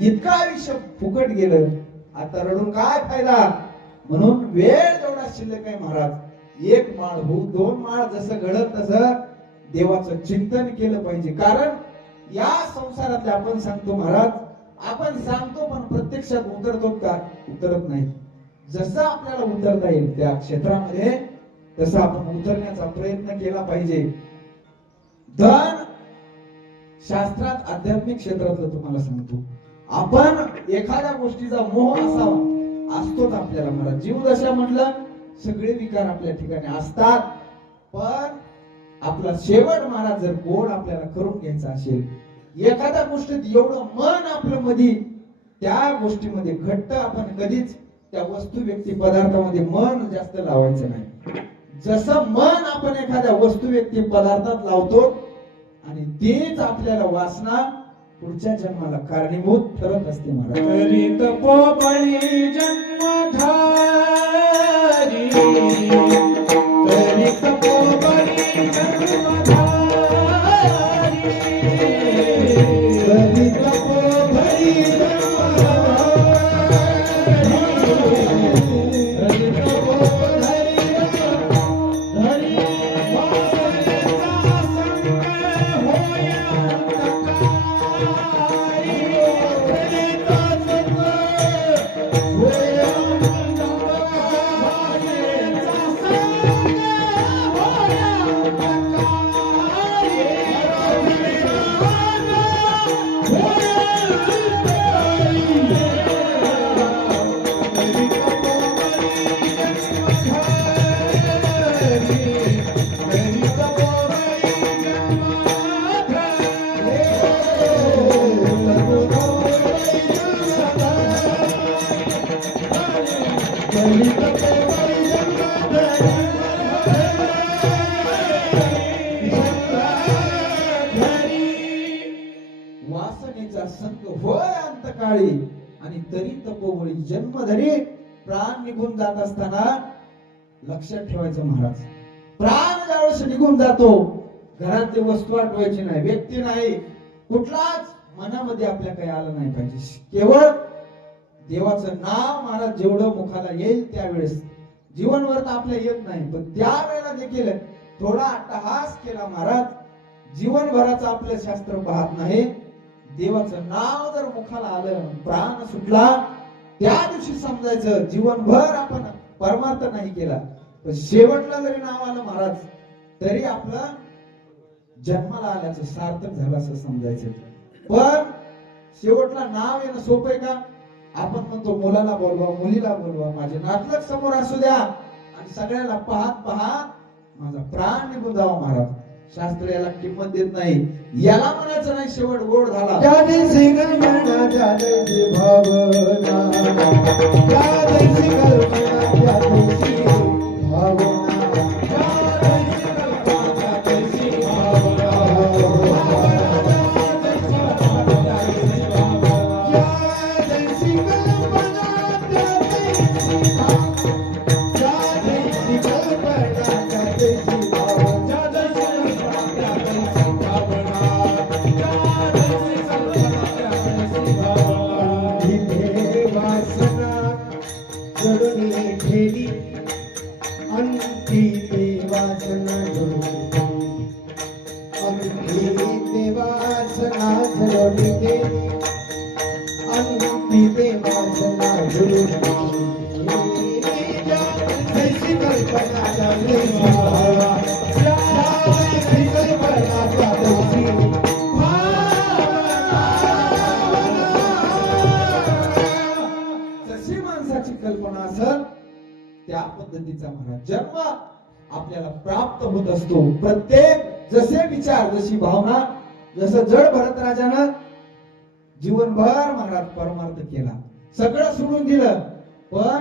इतकं आयुष्य फुकट गेलं, आता रडून काय फायदा? म्हणून वेळ जेवढा शिल्लक आहे महाराज, एक माळ हो दोन माळ जसं घडत तसं देवाचं चिंतन केलं पाहिजे। कारण या संसारातले आपण सांगतो महाराज, आपण सांगतो पण प्रत्यक्षात उतरतो का? उतरत नाही। जसं आपल्याला उतरता येईल त्या क्षेत्रामध्ये तसं आपण उतरण्याचा प्रयत्न केला पाहिजे। धन शास्त्रात आध्यात्मिक क्षेत्रातलं तुम्हाला सांगतो, आपण एखाद्या गोष्टीचा मोह असावा असतोच आपल्याला महाराज। जीवदशा म्हटलं सगळे विकार आपल्या ठिकाणी असतात, पण आपला शेवट महाराज जर गोड आपल्याला करून घ्यायचा असेल, एखाद्या गोष्टीत एवढं मन आपलं मध्ये त्या गोष्टीमध्ये घट्ट आपण कधीच त्या वस्तू व्यक्ती पदार्थामध्ये मन जास्त लावायचं नाही। जसं मन आपण एखाद्या वस्तू व्यक्ती पदार्थात लावतो आणि तेच आपल्याला वासना पुढच्या जन्माला कारणीभूत ठरत असते महाराज। करीत पोपळी जन्मधारी, करीत पोपळी जन्मधारी, करीत पोपळी वासनेचा संग होय अंतकाळी, आणि तरी तपोबळी जन्मधरी। प्राण निघून जात असताना लक्षात ठेवायचं महाराज, प्राण ज्यावेळेस निघून जातो घरातली वस्तू आठवायची नाही, व्यक्ती नाही, कुठलाच मनामध्ये आपल्या काही आलं नाही पाहिजे। केवळ देवाचं नाव महाराज जेवढं मुखाला येईल त्यावेळेस, जीवनभर तर आपल्या येत नाही पण त्यावेळेला देखील थोडा अट्टहास केला महाराज, जीवनभराचं आपलं शास्त्र पाहत नाही, देवाचं नाव जर मुखाला आलं, प्राण सुटला, त्या दिवशी समजायचं जीवनभर आपण परमार्थ नाही केला, पण शेवटला जरी नाव आलं महाराज तरी आपलं जन्माला आल्याचं सार्थक झालं असं समजायचं। पण शेवटला नाव येणं सोपं आहे का? आपण म्हणतो मुलाला बोलवा, मुलीला बोलवा, माझे नातलग समोर असू द्या आणि सगळ्याला पाहत पाहत माझा प्राण निघून जावा महाराज. शास्त्र याला किंमत देत नाही. याला म्हणायचं नाही शेवट गोड झाला. जादेसी कल्पना जादेसी भावना जादेसी कल्पना जादेसी भावना जादेसी भावना जादेसी कल्पना जादेसी कल्पना जादेसी भावना जडुनी ठेली अंती देवासना अंती देवासना जडुनी ठेली अंती देवासना जैसी कल्पना जैसी भावना जैसी कल्पना जैसी जशी माणसाची कल्पना असेल त्या पद्धतीचा महाराज जन्म आपल्याला प्राप्त होत असतो. प्रत्येक जसे विचार, जशी भावना, जसं जड भरतराजानं जीवनभर महाराज परमार्थ केला, सगळं सोडून दिलं, पण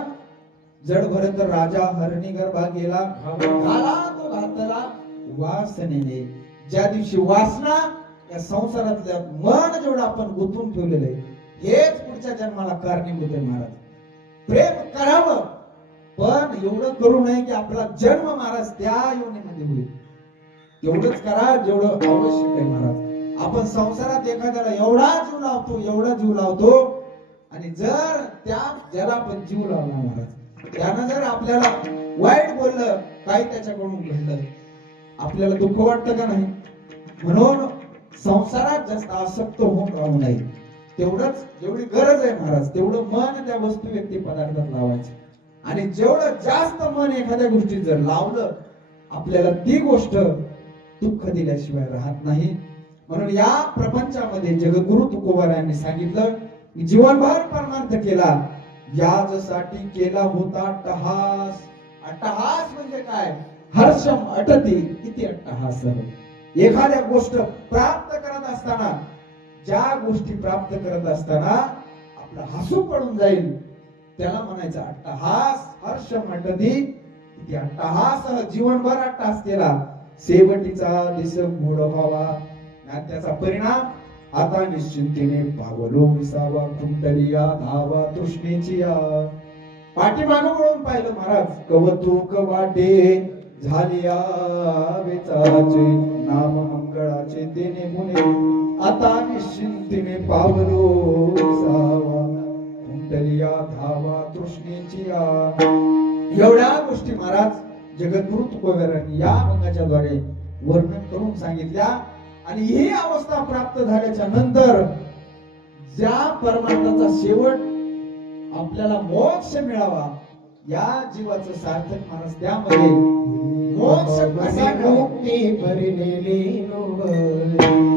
जड भरत राजा हरणी गर्भा गेला, घाला तो घातला वासनेने. ज्या दिवशी वासना या संसारातल्या मन जेवढं आपण गुंतून ठेवलेलं आहे, हेच पुढच्या जन्माला कारणीभूत आहे महाराज. प्रेम करावं, पण एवढं करू नये की आपला जन्म महाराज त्या योनीमध्ये होईल. तेवढंच करा जेवढं आवश्यक आहे महाराज. आपण संसारात एखाद्याला एवढा जीव लावतो आणि जर त्या ज्याला आपण जीव लावला महाराज, त्यानं जर आपल्याला वाईट बोललं, काही त्याच्याकडून घडलं, आपल्याला दुःख वाटतं का नाही? म्हणून संसारात जास्त आसक्त होऊन राहू नये. तेवढंच जेवढी गरज आहे महाराज तेवढं मन त्या वस्तू व्यक्ती पदार्थात लावायचं. आणि जेवढं जास्त मन एखाद्या गोष्टीत जर लावलं, आपल्याला ती गोष्ट दुःख दिल्याशिवाय राहत नाही. म्हणून या प्रपंचामध्ये जगद्गुरु तुकोबार यांनी सांगितलं की जीवनभर परमार्थ केला, यासाठी केला होता अट्टहास. अट्टहास म्हणजे काय? हर्षम अटती. किती अट्टहास. एखाद्या गोष्ट प्राप्त करत असताना, ज्या गोष्टी प्राप्त करत असताना आपलं हसू पडून जाईल, त्याला म्हणायचं अट्टहास. हर्षम अटती. किती अट्टहास. जीवनभर अट्टहास केला, शेवटीचा दिस मूढ व्हावा. त्याचा परिणाम आता निश्चिंतीने पावलो विसावा, कुंडलिया धावा तृष्णेची या. पाठीमागं वळून पाहिलं महाराज, कवतुक वाटे झालिया वेचाचे, नाम मंगळाचे तेने गुणे, आता निश्चिंतीने पावलो विसावा, कुंडलिया धावा तृष्णेची या. एवढ्या गोष्टी महाराज जगद्गुरु तुकोबारांनी या अभंगाच्या द्वारे वर्णन करून सांगितल्या. आणि ही अवस्था प्राप्त झाल्याच्या नंतर ज्या परमार्थाचा शेवट आपल्याला मोक्ष मिळावा, या जीवाचं सार्थक महाराज त्यामध्ये मोक्ष कसा मुक्ती भरलेली मुक्ती भरलेली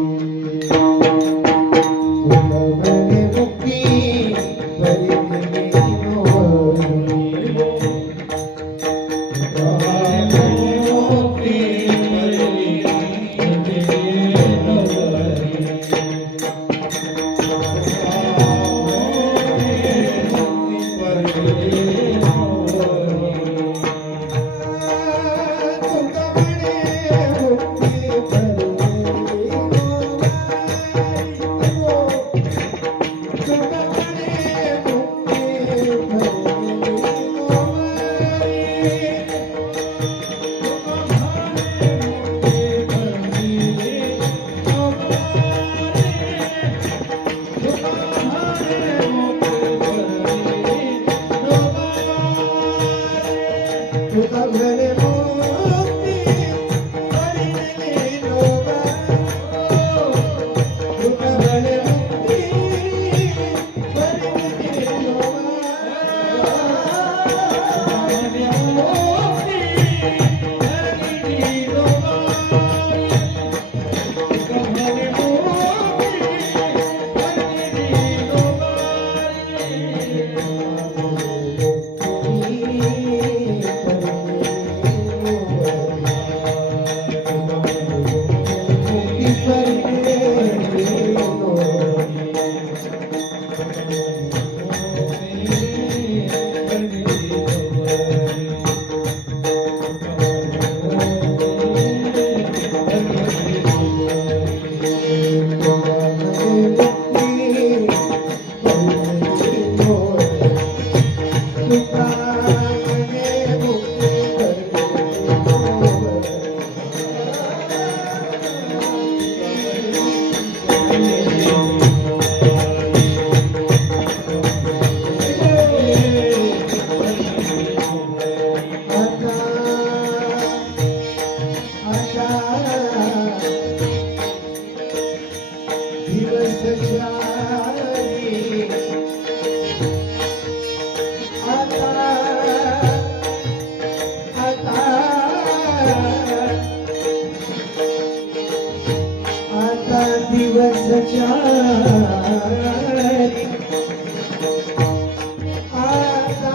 चारी आता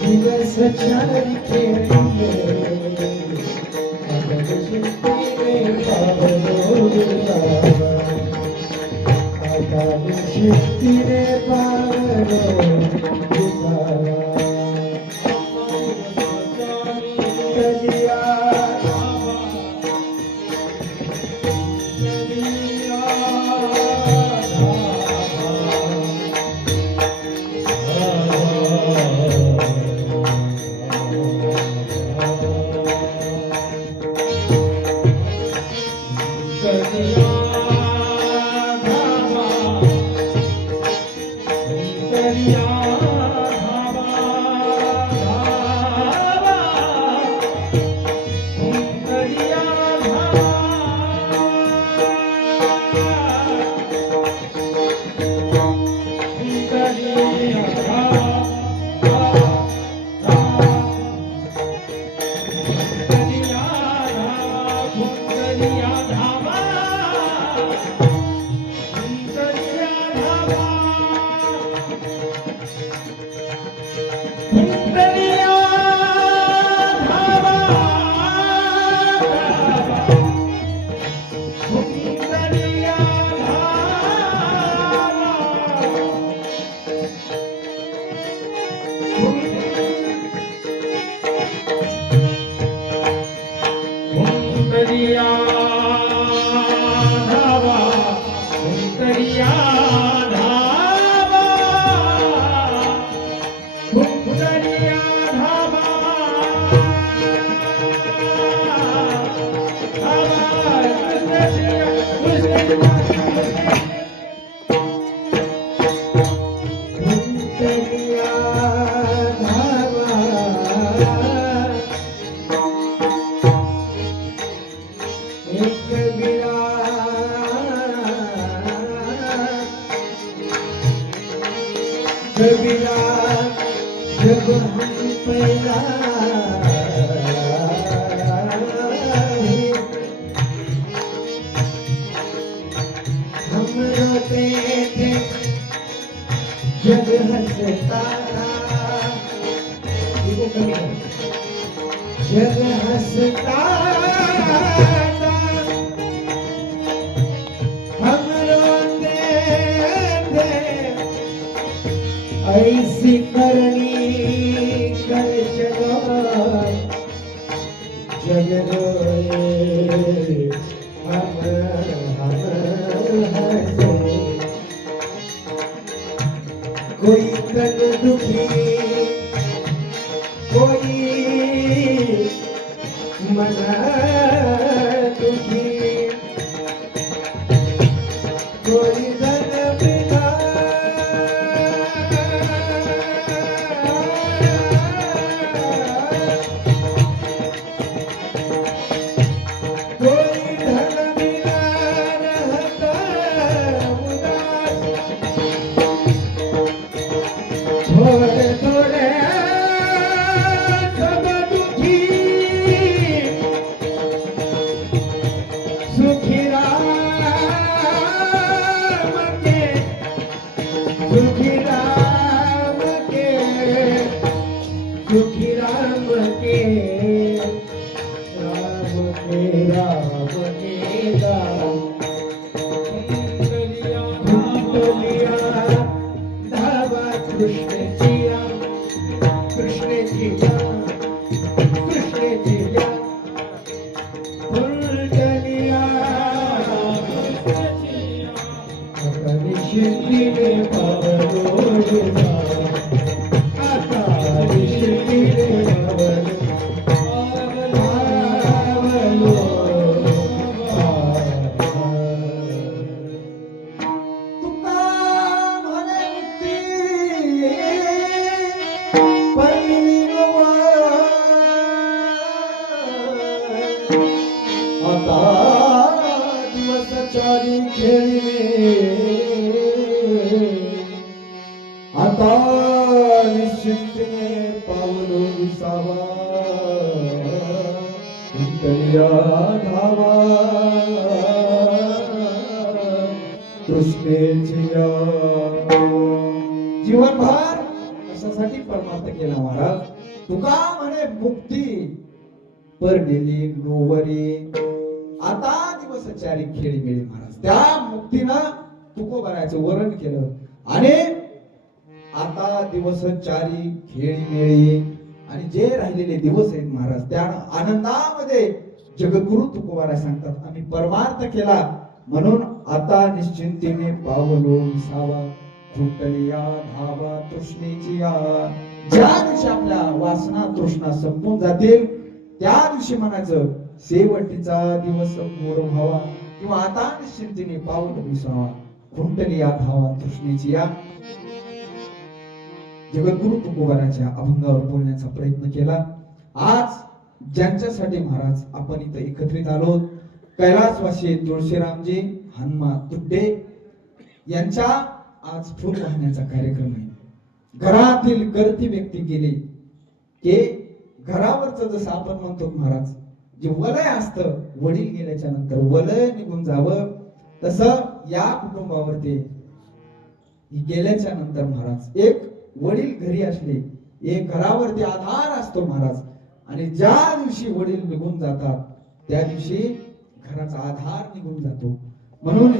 दिवस चारी खेळले आता शिंपीने पावलो गुलाबा आता शिंपीने पावलो गुलाबा कबीरा जब हम पैदा हुए, हम रोते थे जब हंसता था। देखो कबीरा जब हंसता था हम रोते थे, ऐसी करनी कर चलो जग रोए हम हंसे। कोई तन दुखी कोई मन दुखी, कोई धन बिना कोई धन बिना रहता उदास। थोड़े थोड़े सब दुखी सुखी राम के सुखी राम के सुखी राम के राम के राम के राम कुंडलिया धावा कृष्ण जिया कृष्ण जिया कृष्ण जिया कुंडलिया अपनी शिल्पी में पावलो आता शिल्पी में पावलो तुका म्हणे मुक्ती परमिली नवा, आता दिवस चारी खेळिले, आता निश्चिंतने पावलो विसावा। या धावा तृष्णेची या जीवनभर कशासाठी परमार्थ केला महाराज तुका म्हणे मुक्ती परडेली नोवरी आता दिवस चारी खेळी मिळी महाराज त्या मुक्तीनं तुकोबाराचं वरण केलं आणि आता दिवस चारी खेळी मिळी आणि जे राहिलेले दिवस आहेत महाराज त्या आनंदामध्ये जगद्गुरु तुकोबारा सांगतात आम्ही परमार्थ केला म्हणून आता निश्चिंतीने पावलो विसावा फुटली या धावा तृष्णेची या ज्या दिवशी आपल्या वासना तृष्णा संपून जातील त्या दिवशी म्हणायचं शेवटीचा दिवस मोर व्हावा किंवा आता निश्चिंतीने पावलो विसावा फुटली या धावा तृष्णेची या जगद्गुरु तुकोबाराच्या अभंगावर बोलण्याचा प्रयत्न केला आज ज्यांच्यासाठी महाराज आपण इथं एकत्रित आलो कैलासवासी तुळशीरामजी हनुमा तुड्डे यांच्या आज फूल वाहण्याचा कार्यक्रम आहे घरातील करती व्यक्ती गेली की घरावरच जसं आपण म्हणतो महाराज जे वलय असतं वडील गेल्याच्या नंतर वलय निघून जावं तसं या कुटुंबावरती गेल्याच्या नंतर महाराज एक वडील घरी असले एक घरावरती आधार असतो महाराज आणि ज्या दिवशी वडील निघून जातात त्या दिवशी घराचा आधार निघून जातो म्हणून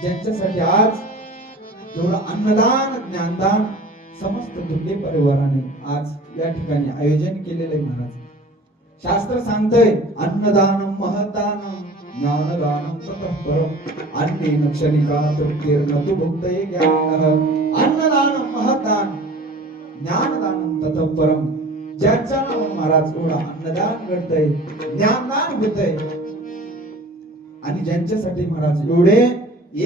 ज्यांच्यासाठी आज जेवढं अन्नदान ज्ञानदान समस्त दुर्गे परिवाराने आज या ठिकाणी आयोजन केलेलं आहे महाराज शास्त्र सांगतंय अन्नदानम महदानम ज्ञानदानम ततः परम अन्नेन क्षणिका तृप्तिर्न तु भुक्तये ज्ञानः अन्नदानम महदान ज्ञानदानम ततः परम ज्यांच्या नावानं महाराज एवढा अन्नदान घडतंय ज्ञानदान होतंय आणि ज्यांच्यासाठी महाराज एवढे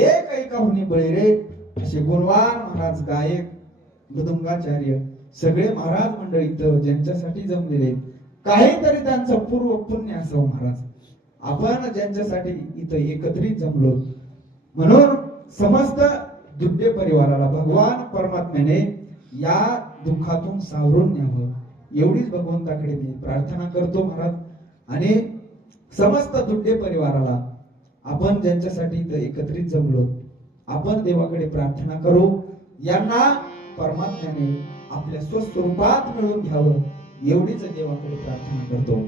एक ऐकाहुनी बळीरे असे गुणवान महाराज गायक मृदुंगाचार्य सगळे महाराज मंडळी इथं ज्यांच्यासाठी जमलेले काहीतरी त्यांचं पूर्व पुण्य असावं महाराज आपण ज्यांच्यासाठी इथं एकत्रित जमलो म्हणून समस्त दुड्डे परिवाराला भगवान परमात्म्याने या दुःखातून सावरून न्यावं एवढीच भगवंताकडे मी प्रार्थना करतो महाराज आणि समस्त दुड्डे परिवाराला आपण ज्यांच्यासाठी इथं एकत्रित जमलो आपण देवाकडे प्रार्थना करू यांना परमात्म्याने आपल्या स्वस्वरूपात मिळवून घ्यावं एवढीच देवाकडे प्रार्थना करतो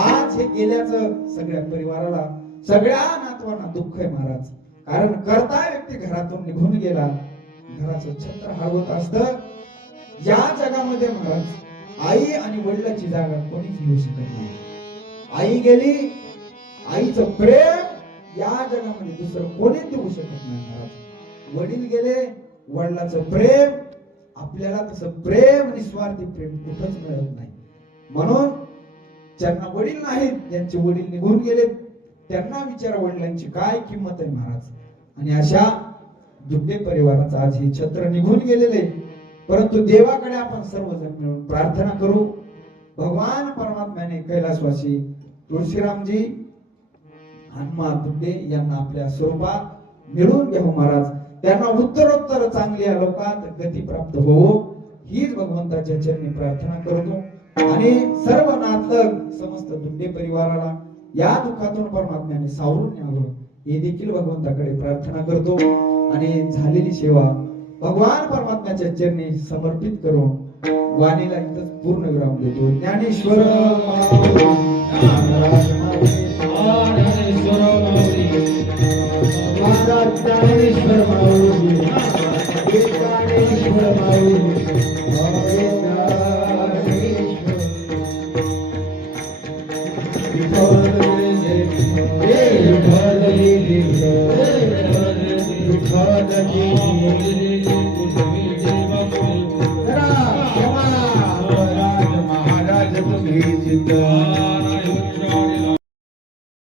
आज हे गेल्याचं सगळ्या परिवाराला सगळ्या नातवांना दुःख आहे महाराज कारण करता व्यक्ती घरातून निघून गेला घराचं छत्र हलवत असत या जगामध्ये महाराज आई आणि वडिलांची जागा कोणीच घेऊ शकत नाही आई गेली आईचं प्रेम या जगामध्ये दुसरं कोणीच देऊ शकत नाही महाराज वडील गेले वडिलाचं प्रेम आपल्याला तसं प्रेम निस्वार्थी प्रेम कुठंच मिळत नाही म्हणून ज्यांना वडील नाहीत ज्यांचे वडील निघून गेले त्यांना विचारा वडिलांची काय किंमत आहे महाराज आणि अशा दुड्डे परिवाराचं आज हे छत्र निघून गेलेले परंतु देवाकडे आपण सर्वजण मिळून प्रार्थना करू भगवान परमात्म्याने कैलासवासी तुळशीरामजी हनुमा दुड्डे यांना आपल्या स्वरूपात मिळवून घ्यावं महाराज त्यांना उत्तरोत्तर चांगल्या लोकात गती प्राप्त होवो हीच भगवंताच्या चरणी प्रार्थना करतो आणि सर्व नातलग समस्त दुड्डे परिवाराला या दुःखातून परमात्म्याने सावरून न्यावं हे देखील भगवंताकडे प्रार्थना करतो आणि झालेली सेवा भगवान परमात्म्याच्या चरणी समर्पित करून वाणीला इथंच पूर्ण विराम देतो ज्ञानेश्वर महाराज तुम्ही जिंदा